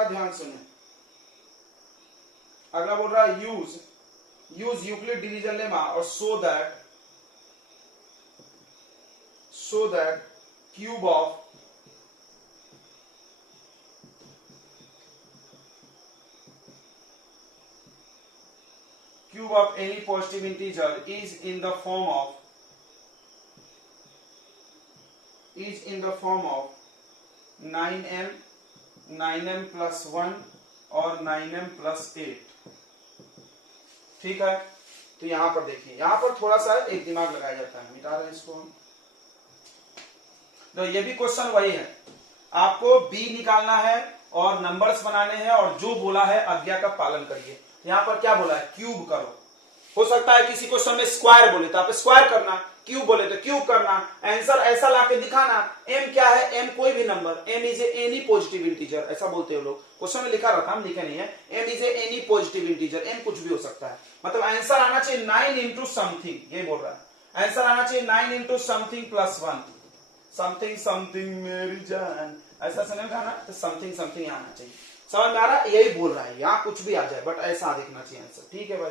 है ध्यान सुने, अगला बोल रहा है यूज यूक्लिड डिवीजन लेमा और so that cube of any positive integer is in the form of 9m plus 1 और 9m plus 8। ठीक है, तो यहां पर देखिए, यहां पर थोड़ा सा एक दिमाग लगाया जाता है, मिटा रहे हैं इसको हम। तो ये भी क्वेश्चन वही है, आपको b निकालना है और नंबर्स बनाने हैं और जो बोला है आज्ञा का पालन करिए। यहां पर क्या बोला है, क्यूब करो। हो सकता है किसी क्वेश्चन में स्क्वायर बोले तो आप स्क्वायर करना, क्यूब बोले तो क्यूब करना, आंसर ऐसा लाके दिखाना। m क्या है, m कोई भी number, m is any positive integer, ऐसा बोलते हो लोग, क्वेश्चन में लिखा रहता, हम लिखे नहीं है, m is any positive integer, m कुछ भी हो सकता है, मतलब आंसर आना चाहिए 9 इंटू समथिंग, ये बोल रहा है, आंसर आना चाहिए 9 इंटू समथिंग प्लस 1, समथिंग मेरी जान, ऐसा समझ में आना, तो समथिंग आना चाहिए। समझ में आ रहा है, यही बोल रहा है, यहाँ कुछ भी आ जाए बट ऐसा दिखना चाहिए आंसर। ठीक है भाई,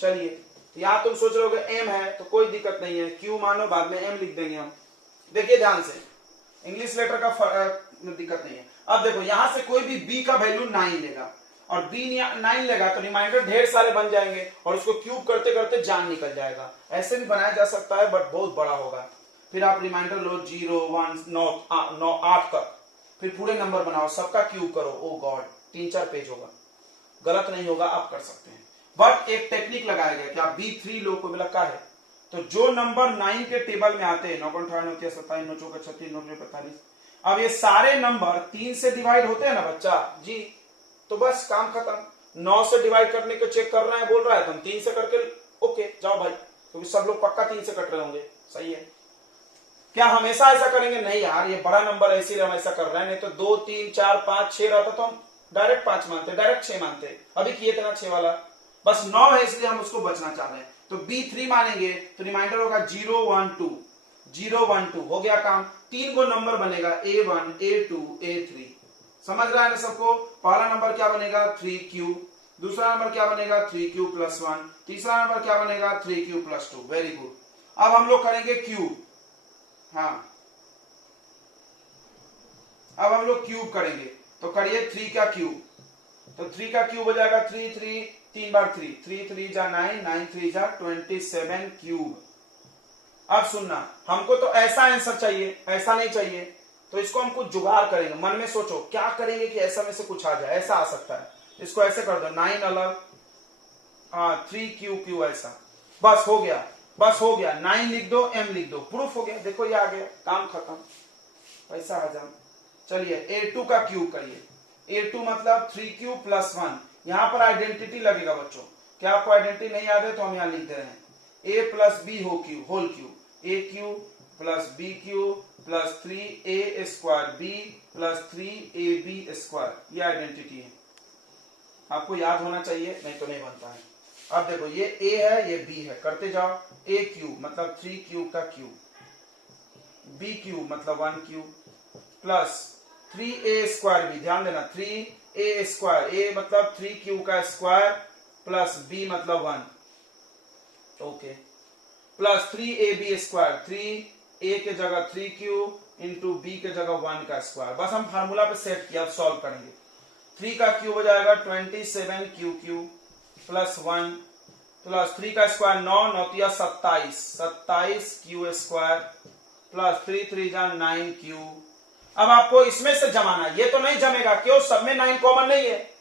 चलिए यहाँ तुम सोच रहे हो m है तो कोई दिक्कत नहीं है, q मानो, बाद में m लिख देंगे हम। देखिए ध्यान से, इंग्लिश लेटर का दिक्कत नहीं है। अब देखो यहाँ से कोई भी b का वैल्यू 9 लेगा और b 9 लेगा तो रिमाइंडर ढेर सारे बन जाएंगे और उसको क्यूब करते करते जान निकल जाएगा। ऐसे भी बनाया जा सकता है बट बहुत बड़ा होगा। फिर आप रिमाइंडर लो 0 1 9 8 तक, फिर पूरे नंबर बनाओ, सबका क्यूब करो, ओ गॉड 3-4 पेज होगा, गलत नहीं होगा, आप कर सकते हैं। बट एक टेक्निक लगाया गया कि आप B3 लो को लगा है तो जो नंबर 9 के टेबल में आते हैं 9 58 9 27 9 34 36 9 45, अब ये सारे नंबर 3 से डिवाइड होते हैं ना बच्चा जी, तो बस काम खत्म। 9 से डिवाइड करने को चेक कर रहे हैं, बोल रहा है, तो हम 3 से करके ओके जाओ भाई, क्योंकि सब लोग पक्का 3 से कट रहे होंगे, सही है। क्या हमेशा ऐसा करेंगे, नहीं यार ये बड़ा नंबर है इसीलिए हम ऐसा कर रहे हैं, नहीं तो 2 3 4 5 6 रहता तो हम डायरेक्ट 5 मानते, डायरेक्ट 6 मानते, अभी किए थे ना 6 वाला, बस 9 है इसलिए हम उसको बचना चाह रहे हैं। तो B3 मानेंगे तो रिमाइंडर होगा 0 1 2 0 1 2, हो गया काम। 3 को नंबर बनेगा A1 A2 A3, समझ रहा है ना सबको। पहला नंबर क्या बनेगा 3Q, दूसरा नंबर क्या बनेगा 3Q प्लस 1, तीसरा नंबर क्या बनेगा 3Q प्लस 2, वेरी गुड। अब हम लोग करेंगे क्यूब, हाँ अब हम लोग क्यूब करेंगे, तो करिए 3 का क्यूब, तो 3 का क्यूब हो जाएगा 3 3 3 बार 3, 3 3 जा 9, 9 3 जा 27 क्यूब। अब सुनना, हमको तो ऐसा आंसर चाहिए, ऐसा नहीं चाहिए, तो इसको हम कुछ जुगाड़ करेंगे। मन में सोचो क्या करेंगे कि ऐसा में से कुछ आ जाए। ऐसा आ सकता है, इसको ऐसे कर दो 9 अलग, 3 क्यू क्यू, ऐसा। बस हो गया, बस हो गया। 9 लिख दो, m लिख दो, प्रूफ हो गया। देखो ये आ गया, काम खत्म, पैसा हजम। चलिए a2 का क्यूब करिए। a2 मतलब 3q + 1। यहां पर आइडेंटिटी लगेगा बच्चों। क्या आपको आइडेंटिटी नहीं याद है तो हम यहां लिख दे रहे हैं a + b whole cube, a³ + b³ + 3a² b + 3ab²। ये आइडेंटिटी है, आपको याद होना चाहिए, नहीं तो नहीं बनता है। अब देखो ये a है, ये b है, करते जाओ। a³ मतलब 3q का क्यूब, b³ मतलब 1q प्लस 3a² b, ध्यान देना 3a², a मतलब 3q का स्क्वायर प्लस b मतलब 1, ओके, प्लस 3ab², 3a के जगह 3q इंटू b के जगह 1 का स्क्वायर। बस हम फार्मूला पे सेट किया, अब सॉल्व करेंगे। 3 का क्यूब हो जाएगा 27q³ प्लस 1 प्लस 3 का स्क्वायर 9, 9 27, 27q² प्लस 3 3 जा 9q। अब आपको इसमें से जमाना, ये तो नहीं जमेगा, क्यों, सब में 9 कॉमन नहीं है।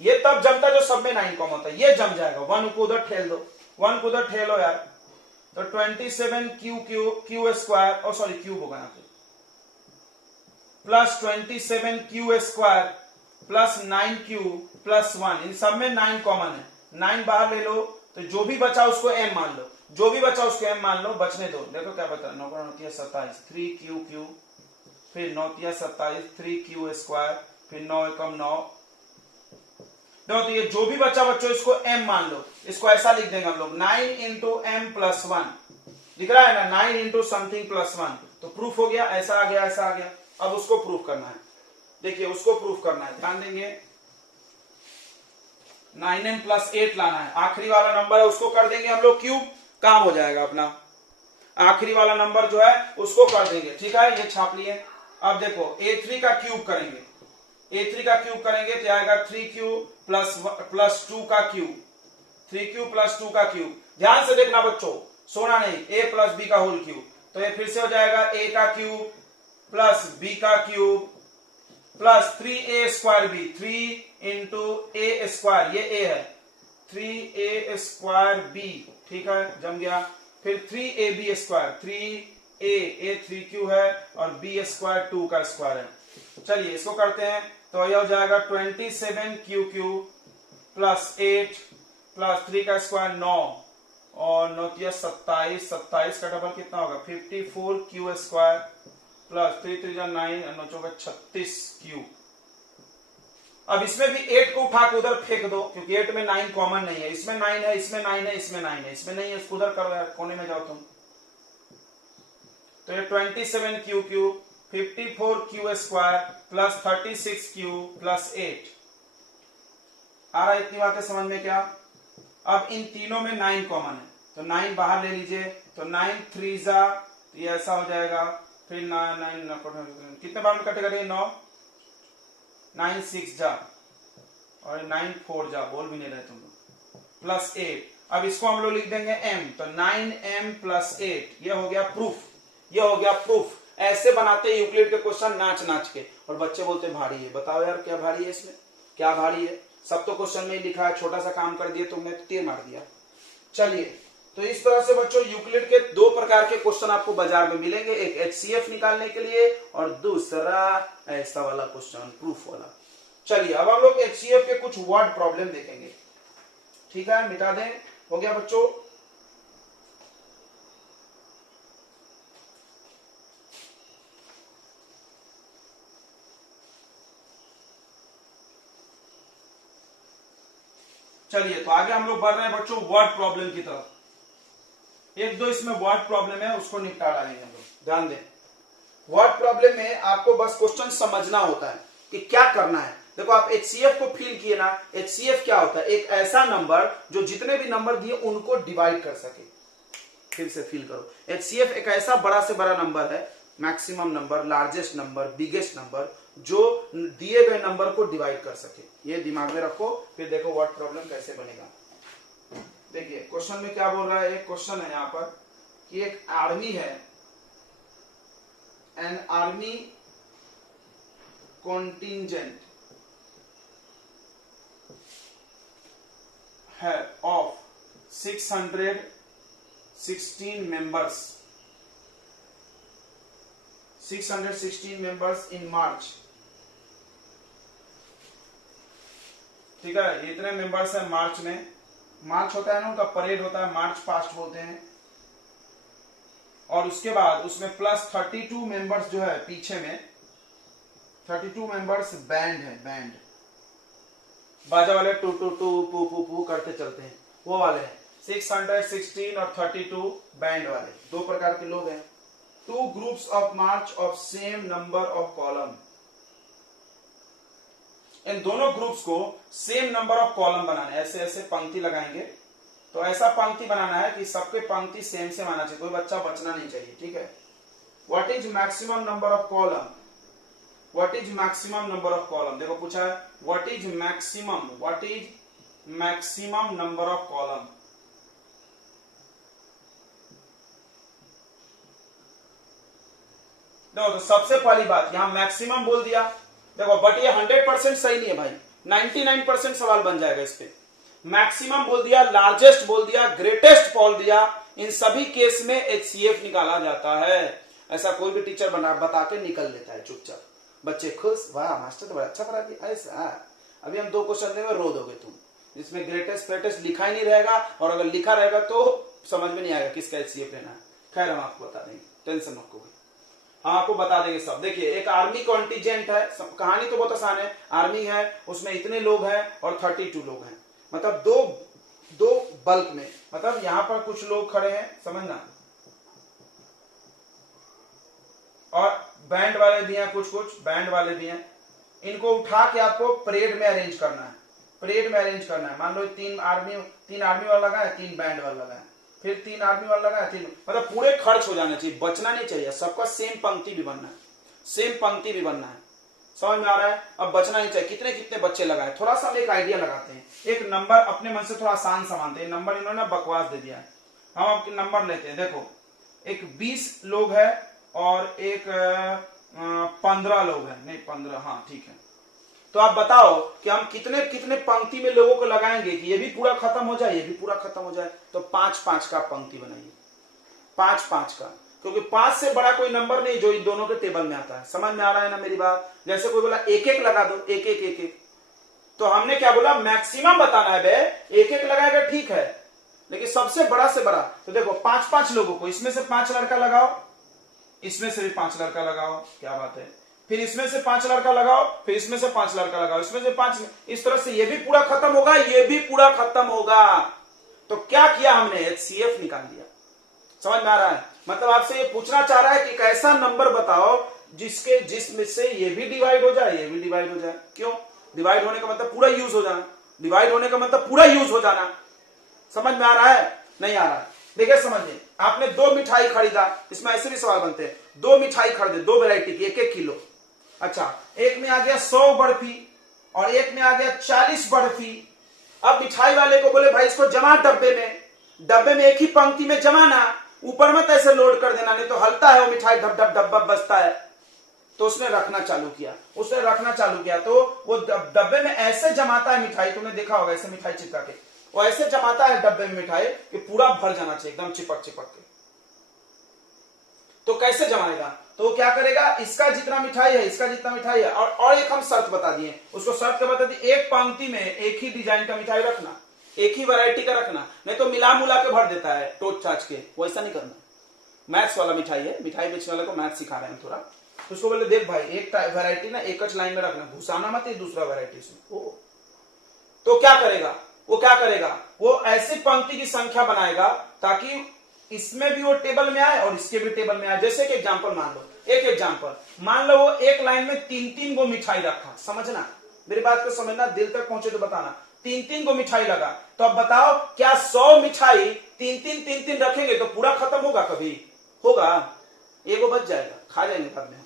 ये तब जमता जो सब में 9 कॉमन होता है, ये जम जाएगा। 1 को उधर ठेल दो, 1 को उधर ठेलो यार, तो 27q² और सॉरी क्यूब होगा यहाँ पे, plus 27q² plus 9q plus 1। इन सब में 9 कॉमन है, 9 बाहर ले लो, तो जो भी बचा उसको m मान लो, जो भी बचा उसको m मान लो, बचने दो। देखो क्या बता, 9 9 27, 3q, फिर 9 27, 3q², फिर 9 एकम 9। देखो तो ये जो भी बचा बच्चों इसको m मान लो। इसको ऐसा लिख देंगे हम लोग 9 इंटू m प्लस 1, दिख रहा है ना, 9 इंटू समथिंग प्लस 1। तो प्रूफ हो गया, ऐसा आ गया, ऐसा आ गया। अब उसको प्रूफ करना है, देखिए उसको प्रूफ करना है, ध्यान देंगे। 9m + 8 लाना है, आखिरी वाला नंबर है उसको कर देंगे हम लोग क्यूब, काम हो जाएगा अपना। आखिरी वाला नंबर जो है उसको कर देंगे, ठीक है, ये छाप लिए। अब देखो a3 का क्यूब करेंगे, a3 का क्यूब करेंगे तो आएगा 3q प्लस 2 का क्यूब, 3q + 2 का क्यूब। ध्यान से देखना बच्चों, सोना नहीं, a + b का होल क्यूब। तो ये फिर से हो जाएगा a का क्यूब प्लस b का cube plus 3a² b, 3 into a², ये a है, 3a² b, ठीक है, जम गया। फिर 3ab², 3a 3q है और b² 2 का स्क्वायर है। चलिए इसको करते हैं, तो यह हो जाएगा 27q³ प्लस 8 प्लस 3 का स्क्वायर 9 और 9 27, 27 का डबल कितना होगा 54q² प्लस 3 3 9 और 9 36q। अब इसमें भी 8 को उठा के उधर फेंक दो, क्योंकि 8 में 9 कॉमन नहीं है। इसमें 9 है, इसमें 9 है, इसमें 9 है, इसमें नहीं है, इसको उधर करो यार, कोने में जाओ तुम। तो ये 27q³ 54q² plus 36q plus 8 आ रहा है। इतनी बातें समझ में क्या? अब इन तीनों में 9 कॉमन है, तो 9 बाहर ले लीजिए, तो 9 3 जा, ये ऐसा हो जाएगा। फिर 9 कितने बार में कटेगा, 9 9 6 जा और 9 4 जा, बोल भी नहीं रहे तुम लोग, प्लस 8। अब इसको हम लोग लिख देंगे m, तो 9m प्लस 8, ये हो गया प्रूफ, ये हो गया प्रूफ। ऐसे बनाते हैं यूक्लिड के क्वेश्चन नाच नाच के, और बच्चे बोलते हैं भारी है। बताओ यार क्या भारी है इसमें, क्या भारी है? सब तो क्वेश्चन में ही लिखा है, छोटा सा काम कर दिए तुमने तो तीर मार दिया। चलिए, तो इस तरह से बच्चों यूक्लिड के 2 प्रकार के क्वेश्चन आपको बाजार में मिलेंगे, एक HCF निकालने के लिए और दूसरा ऐसा वाला क्वेश्चन प्रूफ वाला। चलिए अब हम लोग HCF के कुछ वर्ड प्रॉब्लम देखेंगे, ठीक है, मिटा दें, हो गया बच्चों। चलिए तो आगे हम लोग बढ़ रहे हैं बच्चों वर्ड प्रॉब्लम की तरफ। 1 2 इसमें वर्ड प्रॉब्लम है, उसको निपटा डालेंगे हम लोग। ध्यान दें, वर्ड प्रॉब्लम में आपको बस क्वेश्चन समझना होता है कि क्या करना है। देखो आप HCF को फील किए ना, HCF क्या होता है? एक ऐसा नंबर जो जितने भी नंबर दिए उनको डिवाइड कर सके। फिर से फील करो, HCF एक ऐसा बड़ा से बड़ा नंबर है, maximum number, largest number, biggest number, जो दिए गए नंबर को डिवाइड कर सके। ये दिमाग में रखो, फिर देखो व्हाट प्रॉब्लम कैसे बनेगा। देखिए क्वेश्चन में क्या बोल रहा है, एक क्वेश्चन है यहां पर कि एक आर्मी है, एन आर्मी कॉन्टिंजेंट है of 616 members, 616 members in March। ठीक है, इतने मेंबर्स हैं मार्च में। मार्च होता है ना उनका परेड होता है, मार्च पास्ट बोलते हैं। और उसके बाद उसमें प्लस 32 मेंबर्स जो है पीछे में, 32 मेंबर्स बैंड है, बैंड बाजा वाले टू टू टू पू पू पू करते चलते हैं, वो वाले हैं। 616 और 32 बैंड वाले, दो प्रकार के लोग हैं। 2 groups of march of same number of column, इन दोनों ग्रुप्स को सेम नंबर ऑफ कॉलम बनाना है। ऐसे ऐसे पंक्ति लगाएंगे, तो ऐसा पंक्ति बनाना है कि सबके पंक्ति सेम सेम आना चाहिए, कोई बच्चा बचना नहीं चाहिए। ठीक है, what is maximum number of column, what is maximum number of column. देखो पूछा है what is maximum number of column. देखो तो सबसे पहली बात यहां मैक्सिमम बोल दिया, देखो बट ये 100% सही नहीं है भाई, 99% सवाल बन जाएगा इस पे। मैक्सिमम बोल दिया, लार्जेस्ट बोल दिया, ग्रेटेस्ट बोल दिया, इन सभी केस में HCF निकाला जाता है। ऐसा कोई भी टीचर बता के निकल लेता है चुपचाप, बच्चे खुश, वाह मास्टर तो बड़ा अच्छा पढ़ा दिया। ऐसा अभी हम 2 क्वेश्चन देंगे, रो दोगे तुम, जिसमें ग्रेटेस्ट ग्रेटेस्ट लिखा ही नहीं रहेगा, और अगर लिखा रहेगा तो समझ में नहीं आएगा किसका HCF लेना है। खैर हम आपको बता देंगे, टेंशन मत करो, हम आपको बता देंगे सब। देखिए एक आर्मी कॉन्टिजेंट है, कहानी तो बहुत आसान है, आर्मी है उसमें इतने लोग हैं और 32 लोग हैं, मतलब दो बल्क में, मतलब यहां पर कुछ लोग खड़े हैं समझना, और बैंड वाले भी हैं, कुछ बैंड वाले भी हैं। इनको उठा के आपको परेड में अरेंज करना है, परेड में अरेंज करना है। मान लो 3 आर्मी वाला लगा है, 3 बैंड वाला लगा है, फिर 3 आर्मी वाला लगा है, 3, मतलब पूरे खर्च हो जाना चाहिए, बचना नहीं चाहिए। सबका सेम पंक्ति भी बनना है, सेम पंक्ति भी बनना है, समझ में आ रहा है। अब बचना नहीं चाहिए। कितने कितने बच्चे लगाए, थोड़ा सा हम एक आइडिया लगाते हैं, एक नंबर अपने मन से थोड़ा आसान सा मानते हैं। नंबर इन्होंने बकवास दे दिया है, हम आपके नंबर लेते हैं। देखो एक 20 लोग है और एक 15 लोग हैं, नहीं 15, हाँ ठीक है। तो आप बताओ कि हम कितने कितने पंक्ति में लोगों को लगाएंगे कि ये भी पूरा खत्म हो जाए, ये भी पूरा खत्म हो जाए। तो 5-5 का पंक्ति बनाइए, 5-5 का, क्योंकि 5 से बड़ा कोई नंबर नहीं जो इन दोनों के टेबल में आता है। समझ में आ रहा है ना मेरी बात। जैसे कोई बोला 1-1 लगा दो, 1-1-1-1, तो हमने क्या बोला मैक्सिमम बताना है बे, 1-1 लगाएगा ठीक है, लेकिन सबसे बड़ा से बड़ा। तो देखो 5-5 लोगों को, इसमें से 5 लड़का लगाओ, इसमें से भी 5 लड़का लगाओ, क्या बात है, फिर इसमें से 5 लड़का लगाओ, फिर इसमें से 5 लड़का लगाओ, इसमें से 5, इस तरह से ये भी पूरा खत्म होगा, ये भी पूरा खत्म होगा। तो क्या किया हमने, HCF निकाल दिया। समझ में आ रहा है। मतलब आपसे ये पूछना चाह रहा है कि एक ऐसा नंबर बताओ जिसमें से ये भी डिवाइड हो जाए, ये भी डिवाइड हो जाए। क्यों डिवाइड होने का मतलब पूरा यूज हो जाना, डिवाइड होने का मतलब पूरा यूज हो जाना। समझ में आ रहा है, नहीं आ रहा है। देखिए समझिए, आपने 2 मिठाई खरीदा, इसमें ऐसे भी सवाल बनते हैं, 2 मिठाई खरीदे, 2 वैरायटी की, 1-1 किलो। अच्छा, एक में आ गया 100 बर्फी और एक में आ गया 40 बर्फी। अब मिठाई वाले को बोले भाई इसको जमा डब्बे में एक ही पंक्ति में जमाना, ऊपर मत ऐसे लोड कर देना, नहीं तो हलता है वो मिठाई, धप धप धप बजता है। तो उसने रखना चालू किया, तो वो डब्बे में ऐसे जमाता है मिठाई, तुमने देखा होगा ऐसे मिठाई चिपका के, वो ऐसे जमाता है डब्बे में मिठाई कि पूरा भर जाना चाहिए एकदम चिपक के। तो कैसे जमाएगा, तो वो क्या करेगा, इसका जितना मिठाई है, इसका जितना मिठाई है, और एक हम शर्त बता दिए, उसको शर्त बता दी, एक पंक्ति में एक ही डिजाइन का मिठाई रखना, एक ही वैरायटी का रखना, नहीं तो मिला मुला के भर देता है टोच चाच के, वो ऐसा नहीं करना। मैथ्स वाला मिठाई है, मिठाई बेचने वाले को मैथ्स सिखा रहे हैं थोड़ा, तो उसको बोले देख भाई एक वैरायटी ना एक लाइन में रखना, घुसाना मत दूसरा वैरायटी उसमें। तो क्या करेगा वो ऐसी पंक्ति की संख्या बनाएगा ताकि इसमें भी वो टेबल में आए और इसके भी टेबल में आए। जैसे कि एग्जांपल मान लो वो एक लाइन में 3-3 गो मिठाई रखा, समझना मेरी बात को, समझना, दिल तक पहुंचे तो बताना। 3-3 गो मिठाई लगा, तो अब बताओ क्या 100 मिठाई 3-3 रखेंगे तो पूरा खत्म होगा? कभी होगा? एगो बच जाएगा, खा जाएंगे बाद में।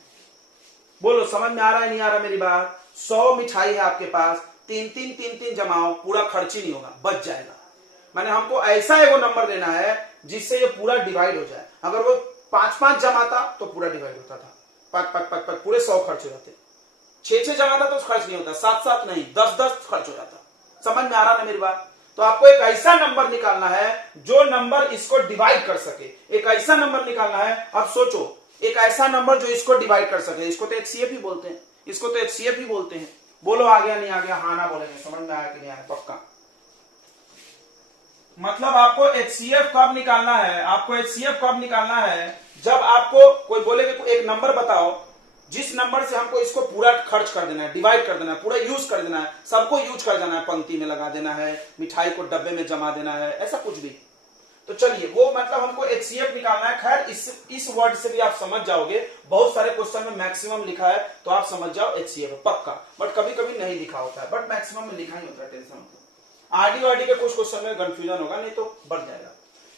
बोलो समझ में आ रहा है नहीं आ रहा मेरी बात? 100 मिठाई है आपके पास, तीन तीन जमाओ, पूरा खर्च ही नहीं होगा, बच जाएगा। मैंने हमको ऐसा एगो नंबर लेना है जिससे ये पूरा डिवाइड हो जाए। अगर वो 5 जमाता तो पूरा डिवाइड होता था, 5 पूरे 100 खर्च हो जाते। 6 जमाता तो खर्च नहीं होता, 7 नहीं, 10 खर्च हो जाता। समझ में आ रहा ना मेरी बात? तो आपको एक ऐसा नंबर निकालना है जो नंबर इसको डिवाइड कर सके, एक ऐसा नंबर निकालना है। अब सोचो, एक ऐसा नंबर जो इसको डिवाइड कर सके। इसको तो HCF ही बोलते हैं, इसको तो HCF ही बोलते हैं। बोलो आ गया नहीं आ गया? हाँ ना बोलेंगे, समझ में आया कि नहीं आया? पक्का। मतलब आपको HCF कब निकालना है? आपको HCF कब निकालना है? जब आपको कोई बोले कि एक नंबर बताओ जिस नंबर से हमको इसको पूरा खर्च कर देना है, डिवाइड कर देना है, पूरा यूज कर देना है, सबको यूज कर देना है, पंक्ति में लगा देना है, मिठाई को डब्बे में जमा देना है, ऐसा कुछ भी। तो चलिए वो मतलब हमको HCF निकालना है। खैर इस वर्ड से भी आप समझ जाओगे, बहुत सारे क्वेश्चन में मैक्सिमम लिखा है तो आप समझ जाओ HCF पक्का, बट कभी कभी नहीं लिखा होता है, बट मैक्सिमम में लिखा ही होता है। टेंशन मत लो, RD के कुछ क्वेश्चन में कंफ्यूजन होगा, नहीं तो बढ़ जाएगा।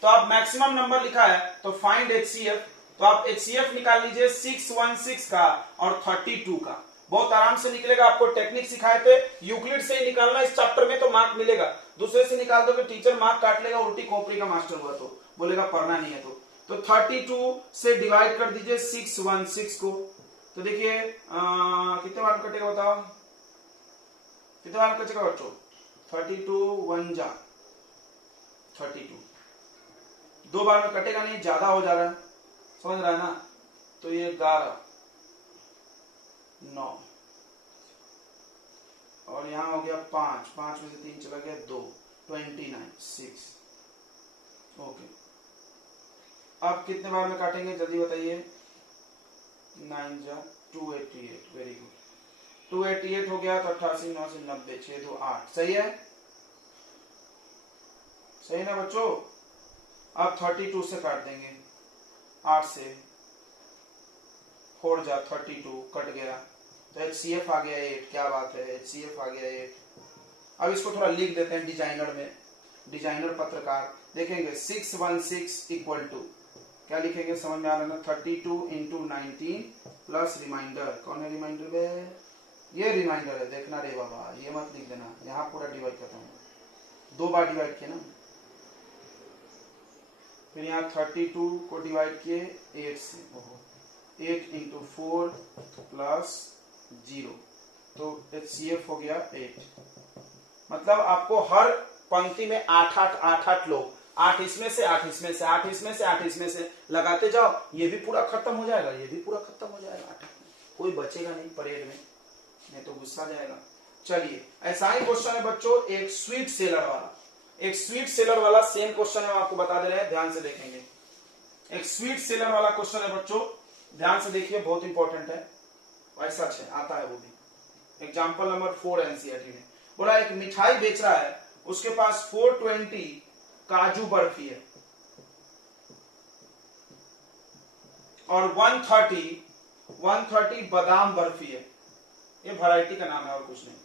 तो आप मैक्सिमम नंबर लिखा है तो फाइंड HCF, तो आप HCF निकाल लीजिए 616 का और 32 का। बहुत आराम से निकलेगा। आपको टेक्निक सिखाए थे, यूक्लिड से ही निकालना इस चैप्टर में तो मार्क मिलेगा। दूसरे से निकाल दोगे टीचर मार्क काट लेगा, उल्टी खोपड़ी का मास्टर हुआ तो बोलेगा पढ़ना नहीं है। तो 32 से डिवाइड कर दीजिए 616 को। तो देखिए कितने बार कटेगा बताओ, कितने बार कटेगा बच्चों? 32 1 जा 32, 2 बार में कटेगा नहीं, ज्यादा हो जा रहा है, समझ रहा है ना? तो ये 11 9 और यहां हो गया 5 में से 3 चला गया 2, 29 6। ओके, अब कितने बार में काटेंगे जल्दी बताइए? 9 जा 288, वेरी गुड। 288 हो गया तो 88 9 से 90, 6 2 8, सही है? सही ना बच्चों? अब 32 से काट देंगे, 8 से 4 जा 32, कट गया तो HCF आ गया 8। क्या बात है, HCF आ गया 8। अब इसको थोड़ा लिख देते हैं डिजाइनर में, डिजाइनर पत्रकार देखेंगे 616 इक्वल टू क्या लिखेंगे? समझ में आ रहा है ना? 32 इंटू 19 प्लस रिमाइंडर। कौन है रिमाइंडर में? ये रिमाइंडर है, देखना रे बाबा, ये मत लिख देना, यहाँ पूरा डिवाइड करता हूँ, 2 बार डिवाइड किया ना। फिर यहाँ 32 को डिवाइड किए 8 से, 8 इंटू 4 प्लस 0, तो HCF हो गया 8। मतलब आपको हर पंक्ति में 8 लोग, 8 इसमें से 8 इसमें से 8 इसमें से 8 इसमें से लगाते जाओ, ये भी पूरा खत्म हो जाएगा, ये भी पूरा खत्म हो जाएगा। 8 कोई बचेगा नहीं परेड में, नहीं तो गुस्सा जाएगा। चलिए ऐसा ही क्वेश्चन है बच्चों एक स्वीट सेलर वाला, एक स्वीट सेलर वाला सेम क्वेश्चन हम आपको बता दे रहे हैं, ध्यान से देखेंगे। एक स्वीट सेलर वाला क्वेश्चन है बच्चों, ध्यान से देखिए, बहुत इंपॉर्टेंट है, ऐसा है आता है वो भी। एग्जाम्पल नंबर 4 एनसीईआरटी में बोला एक मिठाई बेच रहा है, उसके पास 420 काजू बर्फी है और 130 बादाम बर्फी है। ये वैरायटी का नाम है और कुछ नहीं,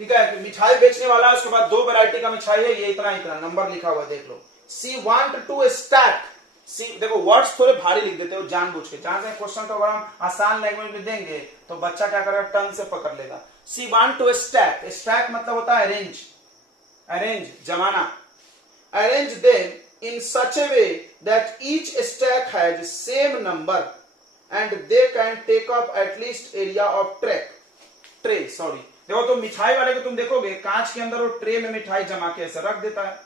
ठीक है? मिठाई बेचने वाला है, उसके बाद 2 वैरायटी का मिठाई है, ये इतना नंबर लिखा हुआ है, देख लो। सी वांट टू स्टैक, सी देखो वर्ड्स थोड़े भारी लिख देते हो जानबूझ के, जहां से क्वेश्चन को अगर हम आसान लैंग्वेज में देंगे तो बच्चा क्या करेगा, टंग से पकड़ लेगा। She want to stack, stack मतलब होता है अरेंज, अरेंज जमाना, arrange them in such a way that each stack has same number and they can take up at least area of tray sorry. देखो तो मिठाई वाले को तुम देखोगे कांच के अंदर वो ट्रे में मिठाई जमा के ऐसे रख देता है,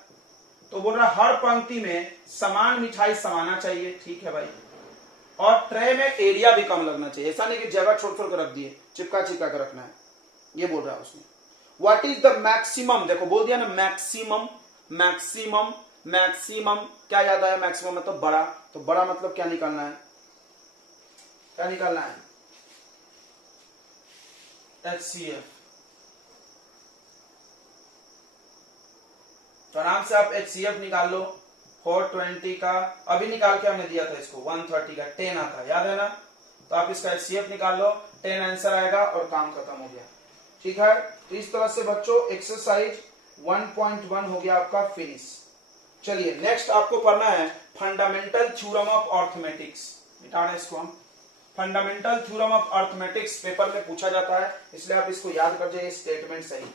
तो बोल रहा हर पंक्ति में समान मिठाई समाना चाहिए, ठीक है भाई, और ट्रे में एरिया भी कम लगना चाहिए, ऐसा नहीं कि जगह छोड़ छोड़ कर रख दिए, चिपका चिपका कर रखना है, ये बोल रहा है उसने। व्हाट इज द मैक्सिमम, देखो बोल दिया ना मैक्सिमम, मैक्सिमम मैक्सिमम क्या याद आया? मैक्सिमम मतलब बड़ा, तो बड़ा मतलब क्या निकालना है? क्या निकालना है? HCF। तो आराम से आप HCF निकाल लो। 420 का अभी निकाल के हमने दिया था इसको, 130 का 10 आता है, याद है ना? तो आप इसका HCF निकाल लो, 10 आंसर आएगा और काम खत्म हो गया, ठीक है? तो इस तरह से बच्चों एक्सरसाइज 1.1 हो गया आपका फिनिश। चलिए नेक्स्ट आपको पढ़ना है फंडामेंटल थ्योरम ऑफ अर्थमेटिक्स। मिटा रहे इसको हम, fundamental theorem of arithmetics paper में पूछा जाता है, इसलिए आप इसको याद कर जाइए, स्टेटमेंट सही।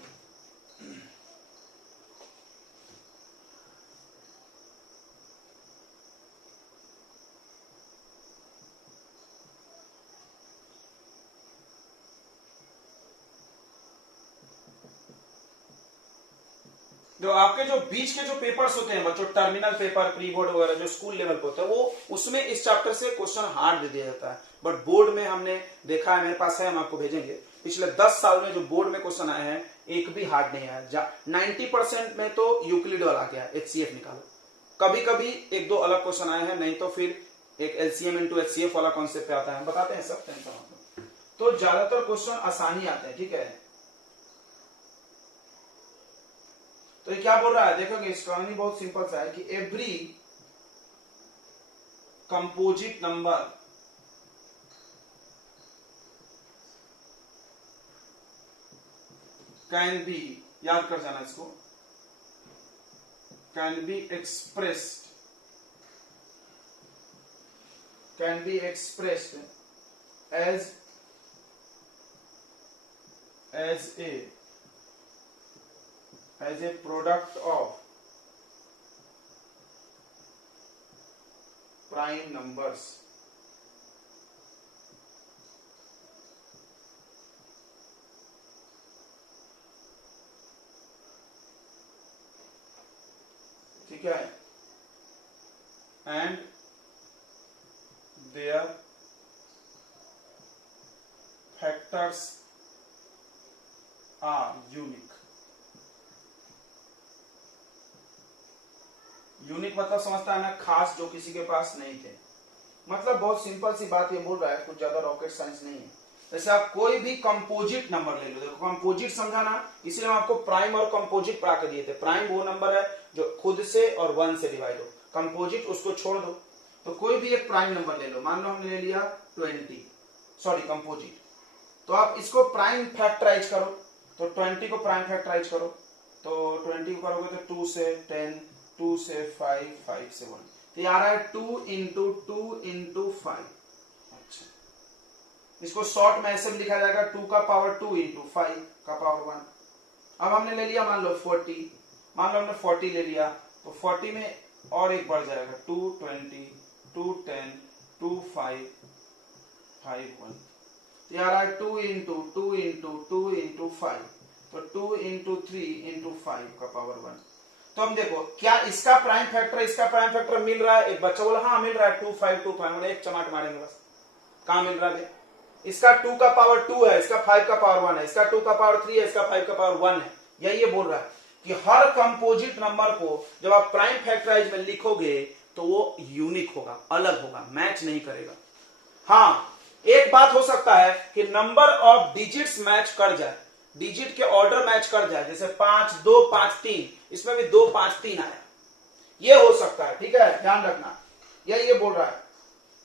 जो आपके जो बीच के जो पेपर्स होते हैं बच्चों, टर्मिनल पेपर, प्री बोर्ड वगैरह जो स्कूल लेवल पे होता है, वो उसमें इस चैप्टर से क्वेश्चन हार्ड दे दिया जाता है, बट बोर्ड में हमने देखा है, मेरे पास है, हम आपको भेजेंगे, पिछले 10 साल में जो बोर्ड में क्वेश्चन आए हैं एक भी हार्ड नहीं आया। 90% में तो यूक्लिड वाला आ गया, HCF निकालो, कभी कभी एक दो अलग क्वेश्चन आए हैं, नहीं तो फिर एक LCM इंटू HCF वाला कॉन्सेप्ट पे आता है, हम बताते हैं सब टेंशन। तो ज्यादातर क्वेश्चन आसानी आते हैं, ठीक है। तो ये क्या बोल रहा है, देखोगे स्ट्रॉन्गली बहुत सिंपल सा है कि every composite number can be, याद कर जाना इसको, can be expressed as a product of prime numbers, ठीक है, and their factors are unique। Unique मतलब समझता है ना, खास, जो किसी के पास नहीं थे, मतलब बहुत सिंपल सी बात ये बोल रहा है, कुछ ज्यादा रॉकेट साइंस नहीं है। जैसे आप कोई भी कंपोजिट नंबर ले लो, देखो कंपोजिट समझा ना, इसलिए हम आपको प्राइम और कंपोजिट पढ़ा के दिए थे। प्राइम वो नंबर है जो खुद से और 1 से डिवाइड हो, कंपोजिट उसको छोड़ दो। तो कोई भी एक प्राइम नंबर ले लो, मान लो हमने ले लिया 20, सॉरी कंपोजिट, तो आप इसको प्राइम फैक्टराइज करो, तो 20 को प्राइम फैक्टराइज करो, तो 20 को करोगे तो 2 से 10, 2 से 5, 5 से 1, तो ये आ रहा है 2 इंटू 2 इंटू 5। अच्छा, इसको शॉर्ट में ऐसे भी लिखा जाएगा 2 का पावर 2 इंटू 5 का पावर 1। अब हमने ले लिया मान लो 40, मान लो हमने 40 ले लिया, तो 40 में और एक बढ़ जाएगा 220, 210, 25, 51, तो ये आ रहा है 2 इंटू 2 इंटू 2 इंटू 5, तो 2 इंटू 3 इंटू 5 का पावर 1। तो हम देखो क्या इसका प्राइम फैक्टर इसका प्राइम फैक्टर मिल रहा है। एक बच्चा बोला हाँ मिल रहा है 2 5 2 5, एक चमाट मारेंगे बस, कहां मिल रहा है। इसका 2 का पावर 2 है, इसका 5 का पावर 1 है, इसका 2 का पावर 3 है, इसका 5 का पावर 1 है। यही ये बोल रहा है कि हर कंपोजिट नंबर को जब आप प्राइम फैक्टराइज में लिखोगे तो वो यूनिक होगा, अलग होगा, मैच नहीं करेगा। हाँ, एक बात हो सकता है कि नंबर ऑफ डिजिट्स मैच कर जाए, डिजिट के ऑर्डर मैच कर जाए, जैसे 5 2 5 3, इसमें भी 2 5 3 आया, ये हो सकता है, ठीक है, ध्यान रखना, ये बोल रहा है,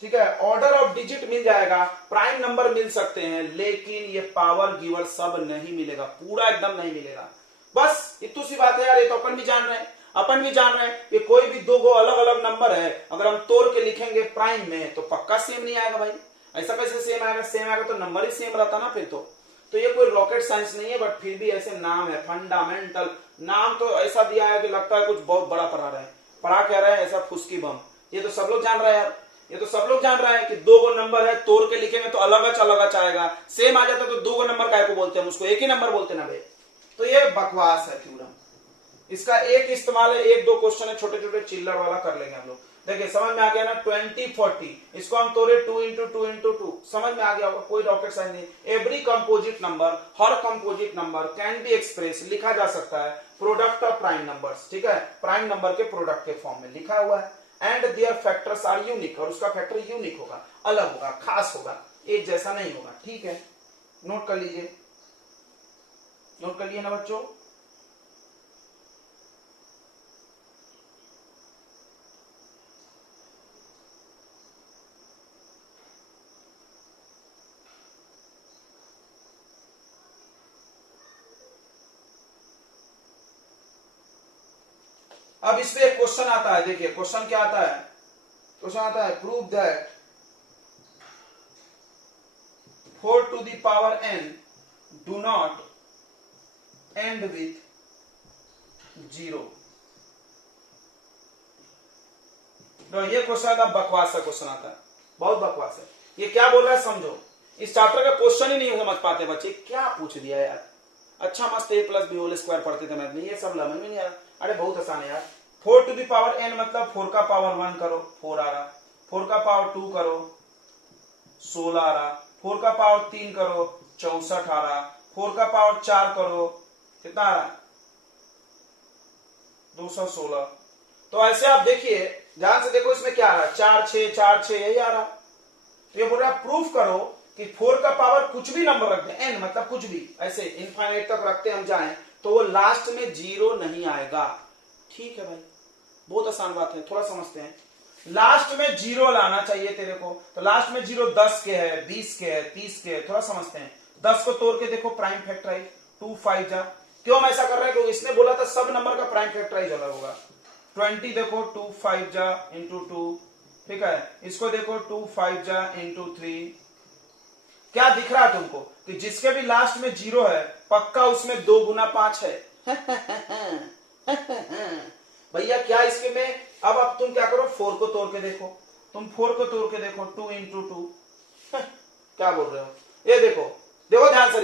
ठीक है। ऑर्डर ऑफ डिजिट मिल जाएगा, प्राइम नंबर मिल सकते हैं, लेकिन ये पावर गिवर सब नहीं मिलेगा, पूरा एकदम नहीं मिलेगा। बस इतनी सी बात है यार, ये तो अपन भी जान रहे हैं, अपन भी जान रहे हैं कि कोई भी दो अलग अलग नंबर है, अगर हम तोड़ के लिखेंगे प्राइम में तो पक्का सेम नहीं आएगा भाई। ऐसा कैसे सेम आएगा, सेम आएगा तो नंबर ही सेम रहता ना फिर तो ये कोई रॉकेट साइंस नहीं है, बट फिर भी ऐसे नाम है, फंडामेंटल नाम तो ऐसा दिया है कि लगता है कुछ बहुत बड़ा पढ़ा रहे हैं, पढ़ा क्या रहे हैं ऐसा फुसकी बम। ये तो सब लोग जान रहे हैं यार, ये तो सब लोग जान रहे हैं कि 2 नंबर है, तोड़ के लिखेंगे तो अलग आएगा, सेम आ जाता तो 2 नंबर काय को बोलते हैं, उसको एक ही नंबर बोलते ना भाई। तो ये बकवास है थ्योरम, इसका एक इस्तेमाल है, 1 2 क्वेश्चन है छोटे छोटे चिल्लर वाला कर लेंगे हम लोग। देखिए समझ में आ गया ना, 20 40, इसको हम तोड़े 2 इंटू 2 इंटू 2, समझ में आ गया होगा, कोई रॉकेट साइंस नहीं। Every composite number, her composite number can be express, लिखा जा सकता है, प्रोडक्ट ऑफ प्राइम नंबर्स, ठीक है, प्राइम नंबर के प्रोडक्ट के फॉर्म में लिखा हुआ है। And their factors are unique, और उसका फैक्टर यूनिक होगा, अलग होगा, खास होगा, एक जैसा नहीं होगा, ठीक है। नोट कर लीजिए, नोट कर लिए ना बच्चों। अब इसमें एक क्वेश्चन आता है, देखिए क्वेश्चन क्या आता है, क्वेश्चन आता है prove that 4 to the power n do not end with 0। तो ये क्वेश्चन था, बकवास का क्वेश्चन आता है, बहुत बकवास है। ये क्या बोल रहा है समझो, इस चैप्टर का क्वेश्चन ही नहीं समझ पाते बच्चे, क्या पूछ दिया यार। अच्छा मस्त a प्लस बी होल स्क्वायर पढ़ते थे मैथ में, ये सब समझ में नहीं आ रहा। अरे बहुत आसान है यार। 4 टू द पावर n मतलब 4 का पावर 1 करो 4 आ रहा, 4 का पावर 2 करो 16 आ रहा, 4 का पावर 3 करो 64 आ रहा, 4 का पावर 4 करो कितना आ रहा 216। तो ऐसे आप देखिए, ध्यान से देखो इसमें क्या आ रहा है, 4 6 4 6 यही आ रहा। तो ये बोल रहा है प्रूफ करो कि 4 का पावर कुछ भी नंबर रख दे, n मतलब कुछ भी, ऐसे इनफाइनाइट तक रखते हम जाएं तो वो लास्ट में 0 नहीं आएगा। ठीक है भाई, बहुत आसान बात है, थोड़ा समझते हैं। लास्ट में 0 लाना चाहिए तेरे को, तो लास्ट में 0 10 के है, 20 के है, 30 के है, थोड़ा समझते हैं। 10 को तोड़ के देखो, प्राइम फैक्टराइज 2 5 जा। क्यों हम ऐसा कर रहे हैं, क्योंकि इसने बोला था सब नंबर का प्राइम फैक्टराइज अलग होगा। 20 देखो 2 5 जा इंटू 2, ठीक है। इसको देखो 2 5 जा इंटू 3। क्या दिख रहा है तुमको कि जिसके भी लास्ट में 0 है पक्का उसमें 2 गुना 5 है। भैया क्या इसके में, अब तुम क्या करो, 4 को तोड़ के देखो, तुम 4 को तोड़ के देखो 2 इंटू 2। क्या बोल रहे हो, ये देखो देखो ध्यान से,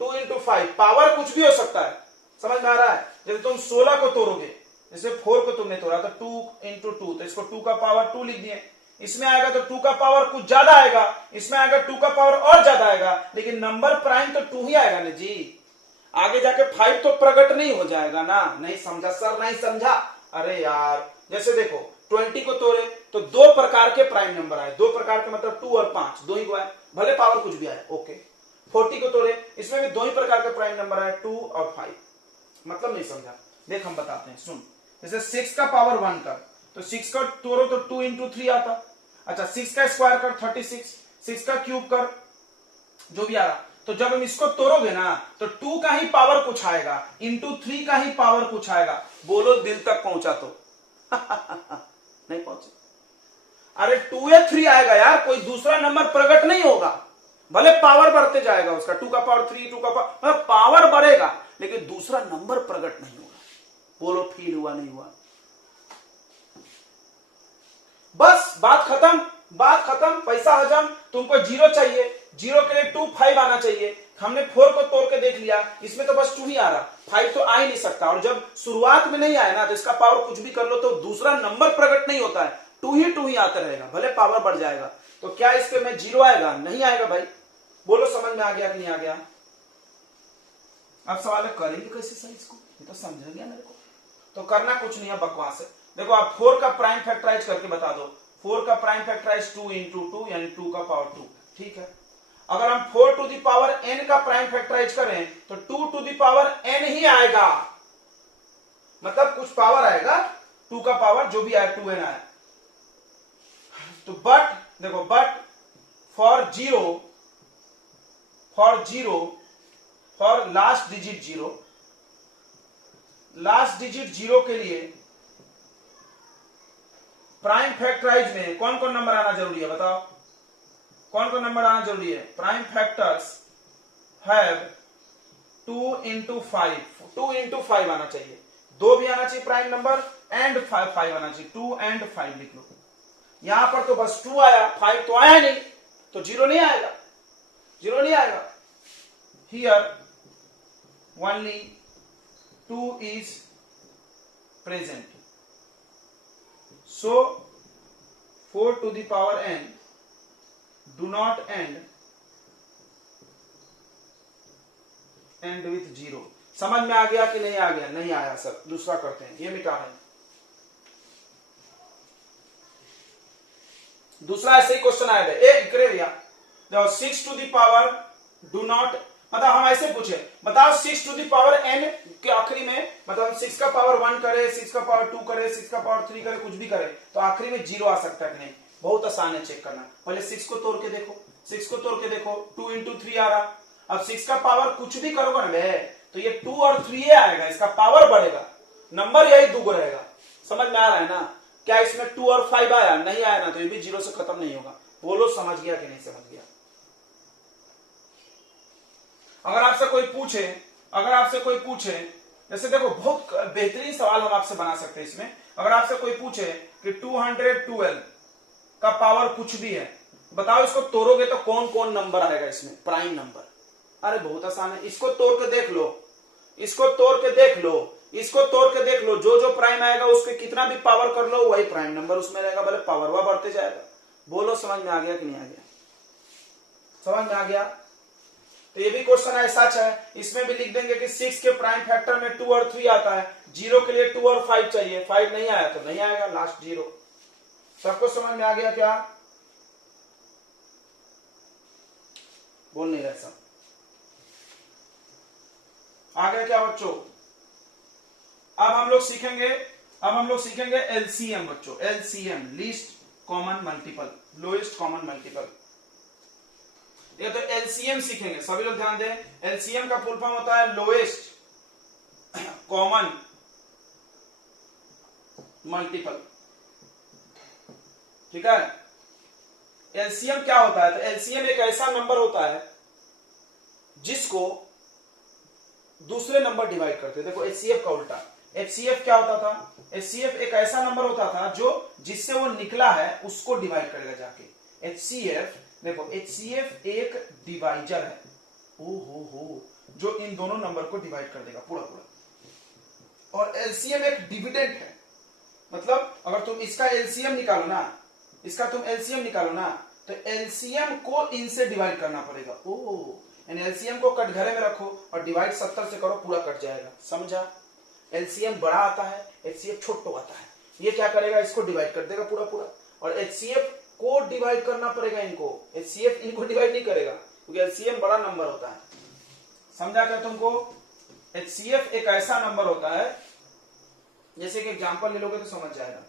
2 इंटू 5 पावर कुछ भी हो सकता है, समझ में आ रहा है। जैसे तुम 16 को तोड़ोगे, जैसे 4 को तुमने तोड़ा तो 2 इंटू 2, तो इसको 2 का पावर 2 लिख दिए। इसमें आएगा तो 2 का पावर कुछ ज्यादा आएगा, इसमें आएगा 2 का पावर और ज्यादा आएगा, लेकिन नंबर प्राइम तो 2 ही आएगा ना जी। आगे जाके 5 तो प्रकट नहीं हो जाएगा ना। नहीं समझा सर, नहीं समझा। अरे यार जैसे देखो 20 को तोड़े तो 2 प्रकार के प्राइम नंबर आए, 2 प्रकार के मतलब 2 और 5 दो ही आए, भले पावर कुछ भी आए, ओके। 40 को तोड़े, इसमें भी 2 ही प्रकार के प्राइम नंबर आए, 2 और 5। मतलब नहीं समझा, देख हम बताते हैं, सुन। जैसे 6 का पावर 1 कर, तो 6 का तोड़ो तो 2 इंटू 3 आता। अच्छा 6 का स्क्वायर कर 36, 6 का क्यूब कर, जो भी आ रहा। तो जब हम इसको तोड़ोगे ना तो 2 का ही पावर कुछ आएगा, इंटू 3 का ही पावर कुछ आएगा। बोलो दिल तक पहुंचा तो। नहीं पहुंचे। अरे 2 या 3 आएगा यार, कोई दूसरा नंबर प्रकट नहीं होगा, भले पावर बढ़ते जाएगा उसका, 2 का पावर 3, 2 का पावर, पावर बढ़ेगा लेकिन दूसरा नंबर प्रकट नहीं होगा। बोलो फील हुआ नहीं हुआ। बस बात खत्म, बात खत्म, पैसा हजम। तुमको 0 चाहिए, 0 के लिए 2 5 आना चाहिए। हमने 4 को तोड़ के देख लिया, इसमें तो बस 2 ही आ रहा, 5 तो आ ही नहीं सकता। और जब शुरुआत में नहीं आया ना तो इसका पावर कुछ भी कर लो तो दूसरा नंबर प्रकट नहीं होता है, 2 ही आता रहेगा, भले पावर बढ़ जाएगा। तो क्या इसके में 0 आएगा? नहीं आएगा भाई। बोलो समझ में आ गया कि नहीं आ गया? अब सवाल है करेंगे कैसे सही इसको, ये तो समझ गया मेरे को। तो करना कुछ नहीं है, बकवास है। देखो आप 4 का प्राइम फैक्टराइज करके बता दो। 4 का प्राइम फैक्टराइज 2 इंटू 2 यानी 2 का पावर 2, ठीक है। अगर हम 4 टू द पावर n का प्राइम फैक्टराइज करें तो 2 टू द पावर n ही आएगा, मतलब कुछ पावर आएगा, 2 का पावर जो भी आए 2n आए। तो बट देखो, but for 0 for last digit 0, last digit 0 के लिए प्राइम फैक्टराइज में कौन कौन नंबर आना जरूरी है, बताओ कौन कौन नंबर आना जरूरी है? Prime factors have 2 into 5, 2 into 5 आना चाहिए, 2 भी आना चाहिए प्राइम नंबर, एंड 5 आना चाहिए, 2 एंड 5 लिख लो। यहां पर तो बस 2 आया, 5 तो आया नहीं, तो 0 नहीं आएगा, 0 नहीं आएगा। Here only 2 is present. So 4 to the power n do not end with 0. समझ में आ गया कि नहीं आ गया? नहीं आया सर, दूसरा करते हैं, ये मिटा है। दूसरा ऐसे ही क्वेश्चन आया है, इकरे भैया, 6 to the power do not, मतलब हम ऐसे पूछे, बताओ 6 टू द पावर n के आखिरी में, मतलब 6 का पावर 1 करे, 6 का पावर 2 करे, 6 का पावर 3 करे, कुछ भी करे, तो आखिरी में 0 आ सकता है कि नहीं? बहुत आसान है चेक करना। पहले 6 को तोड़ के देखो, 6 को तोड़ के देखो, 2 इंटू 3 आ रहा। अब 6 का पावर कुछ भी करोगे ना तो ये 2 और 3 आएगा, इसका पावर बढ़ेगा, नंबर यही दुगो रहेगा। समझ में आ रहा है ना? क्या इसमें 2 और 5 आया? नहीं आया ना, तो ये भी 0 से खत्म नहीं होगा। बोलो समझ गया कि नहीं समझ गया? अगर आपसे कोई पूछे जैसे देखो बहुत बेहतरीन सवाल हम आपसे बना सकते हैं इसमें। अगर आपसे कोई पूछे कि 212 का पावर कुछ भी है, बताओ इसको तोड़ोगे तो कौन कौन नंबर आएगा इसमें, प्राइम नंबर। अरे बहुत आसान है, इसको तोड़ के देख लो, इसको तोड़ के देख लो, इसको तोड़ के देख लो, जो जो प्राइम आएगा उसके कितना भी पावर कर लो वही प्राइम नंबर उसमें रहेगा, भले पावर वह बढ़ते जाएगा। बोलो समझ में आ गया कि नहीं आ गया? समझ में आ गया? तो ये भी क्वेश्चन ऐसा है, इसमें भी लिख देंगे कि 6 के प्राइम फैक्टर में 2 और 3 आता है, 0 के लिए 2 और 5 चाहिए, 5 नहीं आया तो नहीं आएगा, लास्ट 0। सबको समझ में आ गया क्या? बोल नहीं रहे सब, आ गया क्या बच्चों? अब हम लोग सीखेंगे एलसीएम बच्चों, LCM least common multiple, lowest common multiple. ये तो एलसीएम सीखेंगे, सभी लोग ध्यान दें। एलसीएम का फुल फॉर्म होता है लोएस्ट कॉमन मल्टीपल, ठीक है। एलसीएम क्या होता है? तो एलसीएम एक ऐसा नंबर होता है जिसको दूसरे नंबर डिवाइड करते हैं। देखो एचसीएफ का उल्टा, एचसीएफ क्या होता था? एचसीएफ एक ऐसा नंबर होता था जो जिससे वो निकला है उसको डिवाइड करेगा जाके। एचसीएफ देखो, एचसीएफ एक डिवाइजर है, ओ जो इन दोनों नंबर को डिवाइड कर देगा पूरा पूरा। और एलसीएम एक डिविडेंड है, मतलब अगर तुम इसका एलसीएम निकालो ना, तो एलसीएम को इनसे डिवाइड करना पड़ेगा। यानी एलसीएम को कटघरे में रखो और डिवाइड 70 से करो, पूरा कट जाएगा। समझा? एलसीएम बड़ा आता है, एचसीएफ छोटा आता है। ये क्या करेगा? इसको डिवाइड कर देगा पूरा पूरा। और एचसीएफ को डिवाइड करना पड़ेगा इनको, एचसीएफ इनको डिवाइड नहीं करेगा क्योंकि एलसीएम बड़ा नंबर होता है। समझा क्या तुमको? एचसीएफ एक ऐसा नंबर होता है, जैसे कि एग्जांपल ले लोगे तो समझ जाएगा।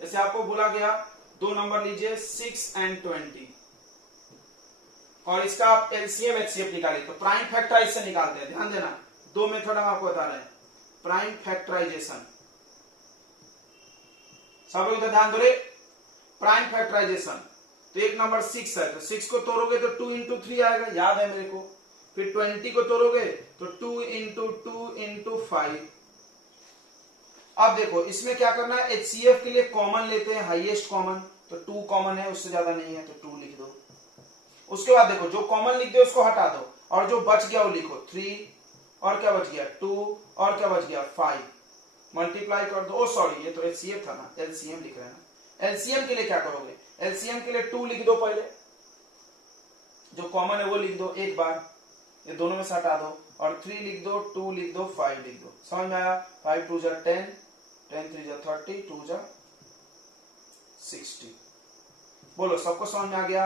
जैसे आपको बोला गया दो नंबर लीजिए 6 और 20, और इसका आप एलसीएम एचसीएफ निकालिए, तो प्राइम फैक्टर इससे निकालते हैं। ध्यान देना, दो मेथड हम आपको बता रहे हैं। प्राइम फैक्टराइजेशन, सब लोग ध्यान दो रे, प्राइम फैक्टराइजेशन। तो एक नंबर 6 है, तो 6 को तोड़ोगे तो 2 into 3 आएगा, याद है मेरे को। फिर 20 को तोड़ोगे तो 2 into 2 into 5। अब देखो इसमें क्या करना है, एचसीएफ के लिए कॉमन लेते हैं, हाईएस्ट कॉमन, तो 2 कॉमन है, उससे ज्यादा नहीं है तो 2 लिख दो। उसके बाद देखो जो कॉमन लिख दो उसको हटा दो, और जो बच गया वो लिखो 3, और क्या बच गया 2, और क्या बच गया 5, मल्टीप्लाई कर दो। सॉरी, ये तो एचसीएफ था ना, एलसीएम लिख रहे हैं ना। एलसीएम के लिए क्या करोगे? एलसीएम के लिए 2 लिख दो, पहले जो कॉमन है वो लिख दो एक बार, ये दोनों में से हटा दो, और 3 लिख दो, 2 लिख दो, 5 लिख दो। समझ में आया? 5 2 10, 10 3 30, 2 60। बोलो सबको समझ में आ गया?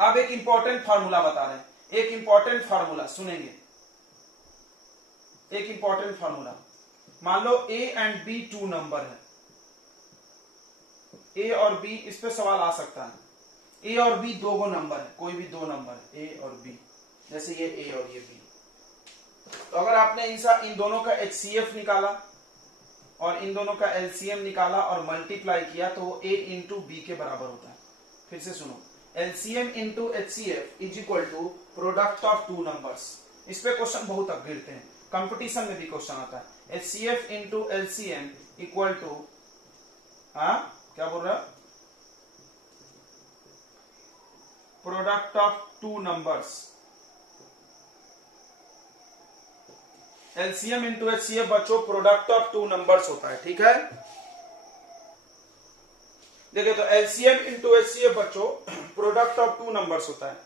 अब एक इंपॉर्टेंट फार्मूला बता रहे हैं, एक इंपॉर्टेंट फार्मूला सुनेंगे, एक इंपॉर्टेंट फार्मूला। मान लो ए एंड बी 2 नंबर है, ए और बी, इस पे सवाल आ सकता है। ए और बी दो गो नंबर है, कोई भी 2 नंबर है, ए और बी, जैसे ये ए और ये बी। तो अगर आपने इन दोनों का एचसीएफ निकाला और इन दोनों का एलसीएम निकाला और मल्टीप्लाई किया तो वो ए इंटू बी के बराबर होता है। फिर से सुनो, LCM into HCF is equal to product of 2 numbers. इस पे क्वेश्चन बहुत अब गिरते हैं, कंपटीशन में भी क्वेश्चन आता है। HCF into LCM equal to, क्या बोल रहा है, product of 2 numbers. LCM into HCF बच्चों प्रोडक्ट ऑफ 2 नंबर्स होता है, ठीक है। देखिए तो एलसीएम इंटू एचसीएफ बच्चों प्रोडक्ट ऑफ 2 नंबर्स होता है।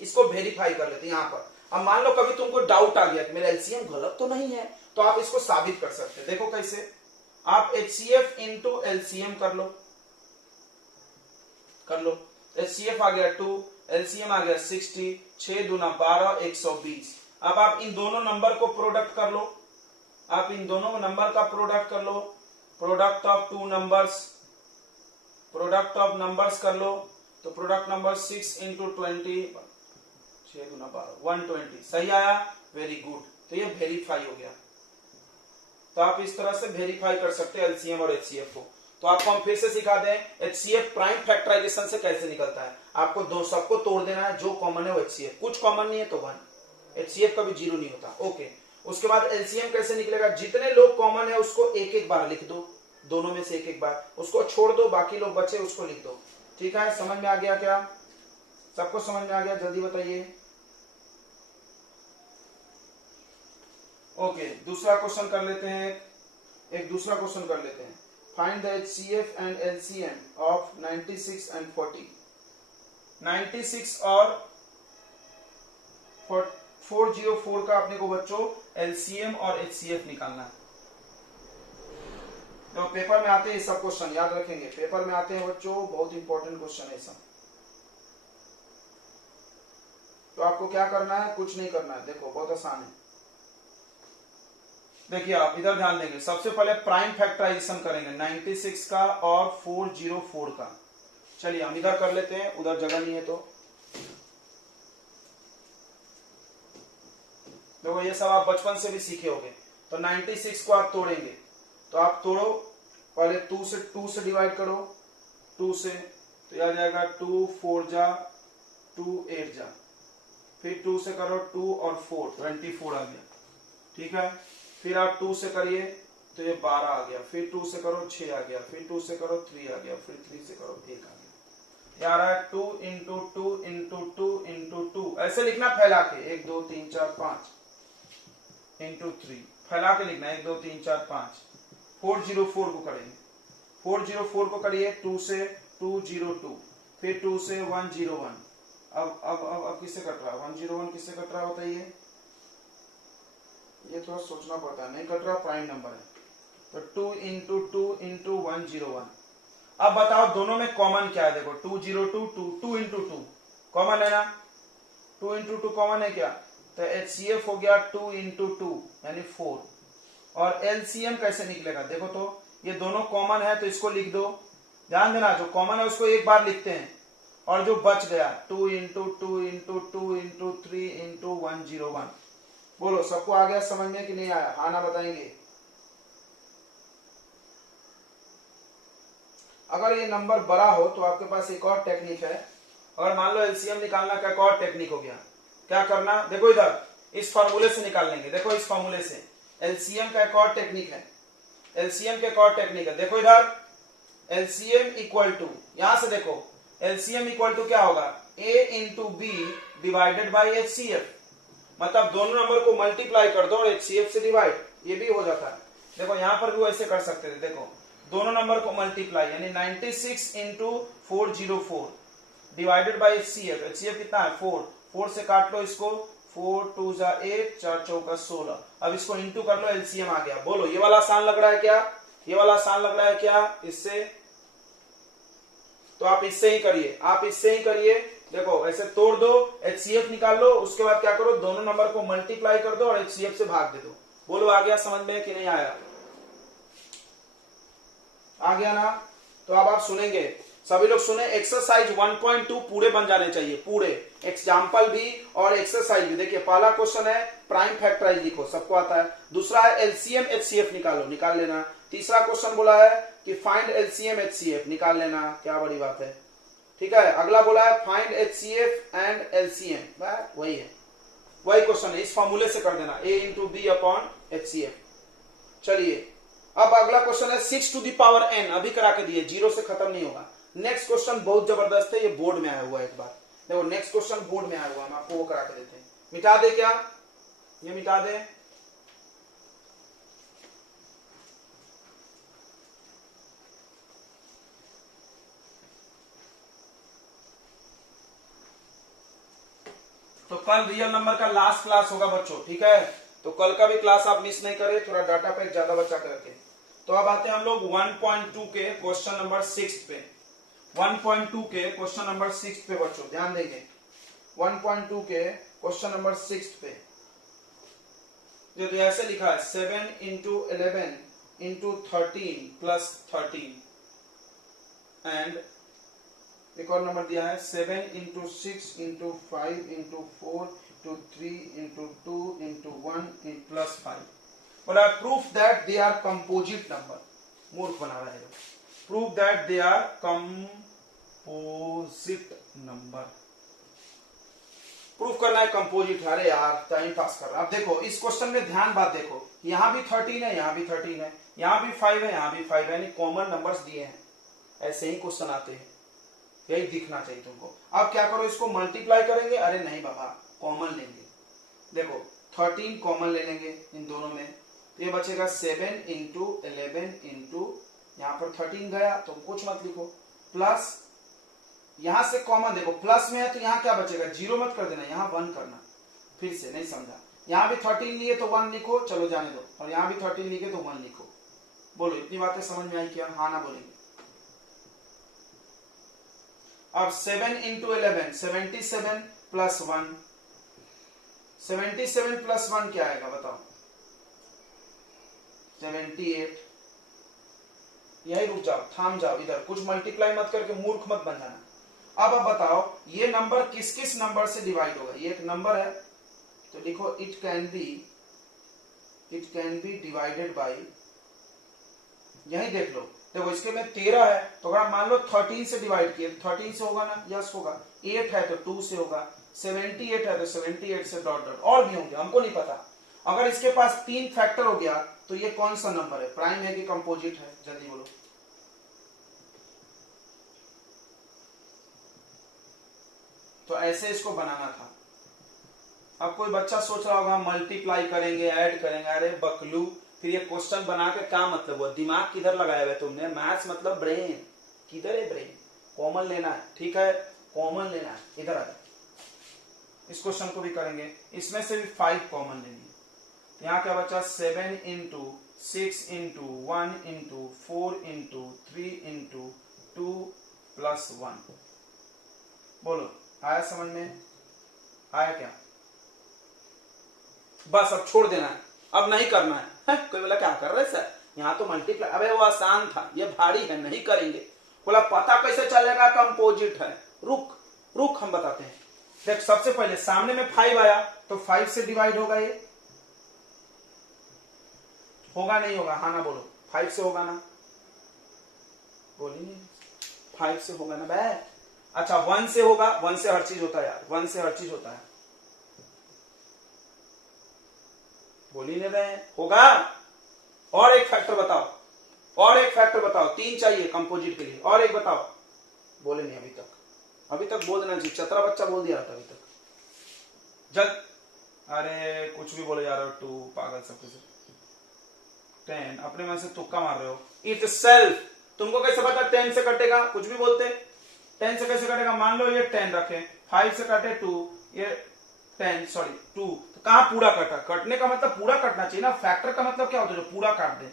इसको वेरीफाई कर लेते हैं यहां पर। अब मान लो कभी तुमको डाउट आ गया कि मेरा एलसीएम गलत तो नहीं है, तो आप इसको साबित कर सकते हैं। देखो कैसे, आप एचसीएफ इंटू एलसीएम कर लो, एचसीएफ आ गया 2, एलसीएम आ गया 60, 6 दूना 12, 120। अब आप इन दोनों नंबर को प्रोडक्ट कर लो, आप इन दोनों नंबर का प्रोडक्ट कर लो, product of 2 numbers, product of numbers कर लो, तो प्रोडक्ट नंबर 6 इंटू 20, 6 दूना 12, 120। सही आया, वेरी गुड। तो ये वेरीफाई हो गया। तो आप इस तरह से वेरीफाई कर सकते हैं एलसीएम और एचसीएफ को। तो आपको हम फिर से सिखा दें HCF प्राइम फैक्टराइजेशन से कैसे निकलता है। आपको दो सबको तोड़ देना है, जो कॉमन है वो HCF, कुछ कॉमन नहीं है तो 1, HCF कभी 0 नहीं होता। ओके, उसके बाद LCM कैसे निकलेगा, जितने लोग कॉमन है उसको एक एक बार लिख दो, दोनों में से एक एक बार, उसको छोड़ दो, बाकी लोग बचे उसको लिख दो। ठीक है, समझ में आ गया क्या? सबको समझ में आ गया? जल्दी बताइए। ओके, दूसरा क्वेश्चन कर लेते हैं, एक दूसरा क्वेश्चन कर लेते हैं। Find the HCF and LCM of 96 and 40। 96 और 404 का अपने को बच्चों LCM और HCF निकालना है। तो पेपर में आते हैं सब क्वेश्चन, याद रखेंगे, पेपर में आते हैं बच्चों, बहुत इंपॉर्टेंट क्वेश्चन है सब। तो आपको क्या करना है, कुछ नहीं करना है, देखो बहुत आसान है। देखिए आप इधर ध्यान देंगे, सबसे पहले प्राइम फैक्टराइजेशन करेंगे 96 का और 404 का। चलिए हम इधर कर लेते हैं, उधर जगह नहीं है तो। देखो ये सब आप बचपन से भी सीखे होंगे। तो 96 को आप तोड़ेंगे, तो आप तोड़ो, पहले 2 से डिवाइड करो, 2 से, तो यह आ जाएगा 2 4 जा 2 8 जा, फिर 2 से करो 2 और 4 24 आ गया। ठीक है, फिर आप 2 से करिए तो ये 12 आ गया, फिर 2 से करो 6 आ गया, फिर 2 से करो 3 आ गया, फिर 3 से करो 1 आ गया। ये आ रहा है 2 इंटू 2 इंटू 2 इंटू 2, ऐसे लिखना फैला के, 1 2 3 4 5 इंटू 3, फैला के लिखना 1 2 3 4 5। 404 को करेंगे, 404 को करिए 2 से 202, फिर 2 से 101। अब किससे कट रहा है 101, किससे कट रहा है बताइए? ये थोड़ा सोचना पड़ता है, नहीं कट रहा, प्राइम नंबर है। तो 2 इंटू 2 इंटू 101। अब बताओ दोनों में कॉमन क्या है? देखो 202 2 इंटू 2 कॉमन है ना, 2 इंटू 2 कॉमन है क्या? तो HCF हो गया 2 इंटू 2 यानी 4। और LCM कैसे निकलेगा? देखो तो ये दोनों कॉमन है तो इसको लिख दो, ध्यान देना, जो कॉमन है उसको एक बार लिखते हैं, और जो बच गया 2 इंटू 2 इंटू 2 इंटू 3 इंटू 101। बोलो सबको आ गया समझ में कि नहीं आया? हाँ ना बताएंगे। अगर ये नंबर बड़ा हो तो आपके पास एक और टेक्निक है। अगर मान लो LCM निकालना का एक और टेक्निक हो गया, क्या करना, देखो इधर इस फॉर्मूले से निकाल लेंगे। देखो इस फॉर्मूले से LCM का एक और टेक्निक है, LCM का एक और टेक्निक है। देखो इधर LCM इक्वल टू, यहां से देखो LCM इक्वल टू क्या होगा, A into B divided by HCF। मतलब दोनों नंबर को मल्टीप्लाई कर दो और HCF से डिवाइड, ये भी हो जाता है। देखो यहां पर भी वैसे कर सकते थे, देखो दोनों नंबर को मल्टीप्लाई, यानी 96 into 404 divided by HCF। HCF कितना है 4, 4 से काट लो इसको, 4 2 जा 8 4 चौका 16। अब इसको इंटू कर लो, LCM आ गया। बोलो ये वाला आसान लग रहा है क्या? ये वाला आसान लग रहा है क्या इससे? तो आप इससे ही करिए, आप इससे ही करिए। देखो ऐसे तोड़ दो, HCF निकाल लो, उसके बाद क्या करो, दोनों नंबर को मल्टीप्लाई कर दो और HCF से भाग दे दो। बोलो आ गया समझ में कि नहीं आया? आ गया ना? तो अब आप सुनेंगे, सभी लोग सुने, एक्सरसाइज 1.2 पूरे बन जाने चाहिए, पूरे एग्जाम्पल भी और एक्सरसाइज भी। देखिए पहला क्वेश्चन है प्राइम फैक्टराइज लिखो, सबको आता है। दूसरा है LCM HCF निकालो, निकाल लेना। तीसरा क्वेश्चन बोला है कि फाइंड LCM HCF, निकाल लेना, क्या बड़ी बात है। ठीक है, अगला बोला है फाइंड HCF एंड LCM, वही है, वही क्वेश्चन है, इस फॉर्मूले से कर देना, A into B upon HCF। चलिए अब अगला क्वेश्चन है 6 टू दी पावर n, अभी करा के दिए, 0 से खत्म नहीं होगा। नेक्स्ट क्वेश्चन बहुत जबरदस्त है, ये बोर्ड में आया हुआ है, एक बार देखो नेक्स्ट क्वेश्चन बोर्ड में आया हुआ है, हम आपको वो करा के देते हैं। मिटा दे क्या, ये मिटा दे। तो कल रियल नंबर का लास्ट क्लास होगा बच्चों, ठीक है? तो कल का भी क्लास आप मिस नहीं करें, थोड़ा डाटा पैक ज्यादा बचा कर रखें। तो अब आते हैं हम लोग 1.2 के क्वेश्चन नंबर 6 पे। 1.2 के क्वेश्चन नंबर 6 पे बच्चों ध्यान देंगे, 1.2 के क्वेश्चन नंबर 6 पे जो तो ऐसे लिखा है 7 इंटू 11 इंटू 13 प्लस 13 एंड एक और नंबर दिया है 7 into 6 into 5 into 4 into 3 into 2 into 1 plus 5। बोला proof that they are composite number. मूर्ख बना रहा है, prove that they are composite number. Proof करना है कंपोजिट। अरे यार टाइम पास कर रहा। अब देखो इस क्वेश्चन में ध्यान बात देखो, यहां भी 13 है, यहां भी 13 है, यहां भी 5 है, यहां भी 5 है, यानी कॉमन नंबर्स दिए हैं। ऐसे ही क्वेश्चन आते हैं, यही दिखना चाहिए तुमको। अब क्या करो, इसको मल्टीप्लाई करेंगे। अरे नहीं बाबा, कॉमन लेंगे। देखो 13 कॉमन ले लेंगे इन दोनों में, तो ये बचेगा 7 इंटू 11 इंटू, यहां पर 13 गया तो कुछ मत लिखो, प्लस यहां से कॉमन देखो प्लस में है तो यहां क्या बचेगा, जीरो मत कर देना, यहां 1 करना। फिर से नहीं समझा, यहां भी 13 लिए तो 1 लिखो, चलो जाने दो, और यहां भी 13 लिखे तो 1 लिखो। बोलो इतनी बातें समझ में आई क्या? हाँ ना बोलेंगे। अब 7 इंटू 11 77 प्लस 1, 77 प्लस 1 क्या आएगा बताओ? 78। यही रुक जाओ, थाम जाओ, इधर कुछ मल्टीप्लाई मत करके मूर्ख मत बन जाना। अब बताओ ये नंबर किस किस नंबर से डिवाइड होगा? ये एक नंबर है तो लिखो it can be divided by, यही देख लो। देखो इसके में 13 है तो अगर मान लो 13 से डिवाइड किए तो 13 से होगा ना? यस होगा। 8 है तो 2 से होगा, 78 है तो 78 से डॉट डॉट, और भी होंगे हमको नहीं पता। अगर इसके पास 3 फैक्टर हो गया तो ये कौन सा नंबर है? प्राइम है कि कंपोजिट है? जल्दी बोलो। तो ऐसे इसको बनाना था। अब कोई बच्चा सोच रहा होगा मल्टीप्लाई करेंगे, ऐड करेंगे। अरे बकलू, फिर ये क्वेश्चन बना के क्या मतलब हुआ? दिमाग किधर लगाया हुआ तुमने? मैथ्स मतलब ब्रेन, किधर है ब्रेन? कॉमन लेना है, ठीक है, कॉमन लेना है। इधर आ जाए, इस क्वेश्चन को भी करेंगे। इसमें से भी 5 कॉमन लेनी है। तो यहाँ क्या बचा? 7 into 6 into 1 into 4 into 3 into 2 plus 1। बोलो आया समझ में? आया क्या? बस अब छोड़ देना है, अब नहीं करना है। कोई बोला क्या कर रहे सर, यहाँ तो मल्टीप्लाई। अबे वो आसान था, ये भारी है, नहीं करेंगे। बोला पता कैसे चलेगा कंपोजिट है? रुक रुक हम बताते हैं। देख सबसे पहले सामने में 5 आया तो 5 से डिवाइड होगा, ये होगा नहीं होगा? हाँ ना बोलो। 5 से होगा ना? बोलिए 5 से होगा ना भाई? अच्छा 1 से होगा? 1 से हर चीज होता है यार, 1 से हर चीज होता है। बोल ही नहीं रहे, होगा? और एक फैक्टर बताओ, और एक फैक्टर बताओ, 3 चाहिए कंपोजिट के लिए, और एक बताओ। बोले नहीं अभी तक, अभी तक बोल देना चाहिए। चतरा बच्चा बोल दिया था अभी तक। जल अरे कुछ भी बोले जा रहे हो, 2 पागल सब कुछ। 10 अपने मन से तुक्का मार रहे हो। इट सेल्फ, तुमको कैसे पता 10 से कटेगा? कुछ भी बोलते। 10 से कैसे कटेगा? मान लो ये 10 रखे, 5 से कटे 2, ये 10 सॉरी 2, तो कहां पूरा कटा? कटने का मतलब पूरा कटना चाहिए ना। फैक्टर का मतलब क्या होता है? जो पूरा काट दे।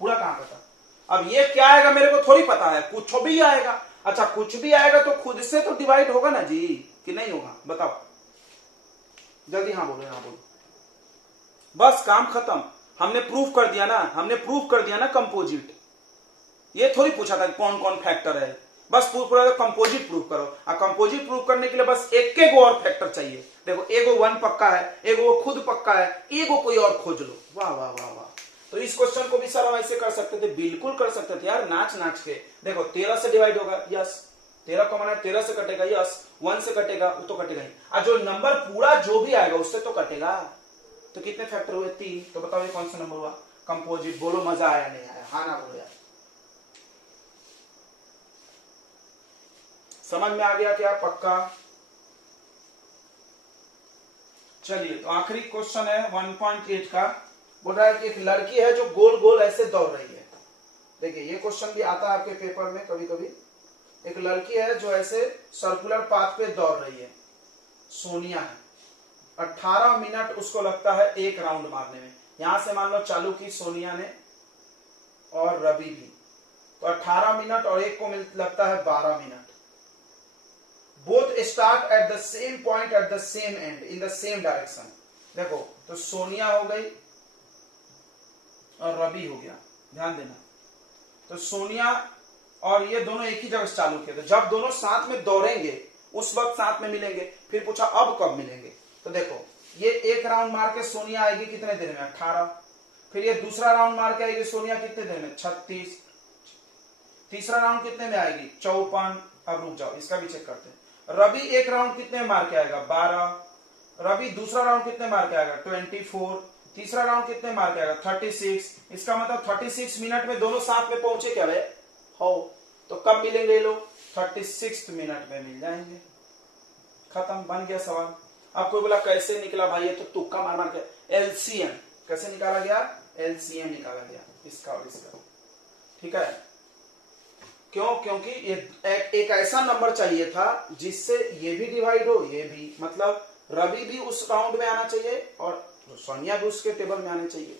पूरा कहां कटा? अब ये क्या आएगा मेरे को थोड़ी पता है, कुछ भी आएगा। अच्छा कुछ भी आएगा तो खुद से तो डिवाइड होगा ना जी, कि नहीं होगा? बताओ जल्दी। हाँ बोलो, हाँ बोलो। बस काम खत्म, हमने प्रूफ कर दिया ना, हमने प्रूफ कर दिया ना कंपोजिट। ये थोड़ी पूछा था कौन कौन फैक्टर है, बस पूरा कंपोजिट प्रूफ करो। और कंपोजिट प्रूफ करने के लिए बस एक एक और फैक्टर चाहिए। देखो एगो 1 पक्का है, एगो खुद पक्का है, एगो कोई और खोज लो। वाह वाह वाह वाह। तो इस क्वेश्चन को भी सर हम ऐसे कर सकते थे, बिल्कुल कर सकते थे यार, नाच नाच के। देखो 13 से डिवाइड होगा, यस 13 कॉमन है, 13 से कटेगा, यस 1 से कटेगा, वो तो कटेगा ही। और जो नंबर पूरा जो भी आएगा उससे तो कटेगा। तो कितने फैक्टर हुए? 3। तो बताओ ये कौन सा नंबर हुआ कंपोजिट? बोलो मजा आया नहीं आया? हाँ ना बोलो यार। समझ में आ गया क्या? पक्का? चलिए तो आखिरी क्वेश्चन है 1.8 का। बोल रहा है कि एक लड़की है जो गोल गोल ऐसे दौड़ रही है। देखिए ये क्वेश्चन भी आता है आपके पेपर में कभी कभी। एक लड़की है जो ऐसे सर्कुलर पाथ पे दौड़ रही है, सोनिया है। 18 मिनट उसको लगता है एक राउंड मारने में। यहां से मान लो चालू की सोनिया ने और रवि भी, तो 18 मिनट और एक को लगता है 12 minute. Both start at the same point at the same and in the same direction. देखो तो सोनिया हो गई और रवि हो गया, ध्यान देना। तो सोनिया और ये दोनों एक ही जगह से चालू किए, तो जब दोनों साथ में दौड़ेंगे उस वक्त साथ में मिलेंगे। फिर पूछा अब कब मिलेंगे? तो देखो ये एक राउंड मार के सोनिया आएगी कितने देर में? 18। फिर ये दूसरा राउंड मार के आएगी सोनिया कितने देर में? 36। तीसरा राउंड कितने में आएगी 54। अब रुक जाओ, इसका भी चेक करते हैं। रवि एक राउंड कितने में मार के आएगा 12। रवि दूसरा राउंड कितने मार के आएगा 24। तीसरा राउंड कितने मार के आएगा 36। इसका मतलब 36 मिनट में दोनों साथ में पहुंचे क्या वे हो। तो कब मिलेंगे ये लोग 36 मिनट में मिल जाएंगे। खत्म, बन गया सवाल। आपको बोला कैसे निकला भाई, ये तो तुक्का मार मार के। एलसीएम कैसे निकाला गया, एलसीएम निकाला गया इसका और इसका, ठीक है। क्यों, क्योंकि ये एक ऐसा नंबर चाहिए था जिससे ये भी डिवाइड हो, ये भी, मतलब रवि भी उस राउंड में आना चाहिए और सोनिया भी उसके टेबल में आने चाहिए।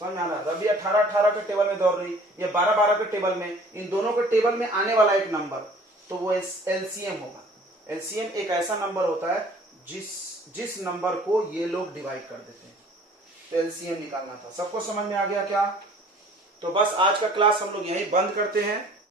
समझ में आ रहा, रवि 18-18 के टेबल में दौड़ रही, ये 12-12 के टेबल में, इन दोनों के टेबल में आने वाला एक नंबर, तो वो एलसीएम होगा। एलसीएम एक ऐसा नंबर होता है जिस नंबर को ये लोग डिवाइड कर देते हैं, तो एलसीएम निकालना था। सबको समझ में आ गया क्या? तो बस आज का क्लास हम लोग यहीं बंद करते हैं।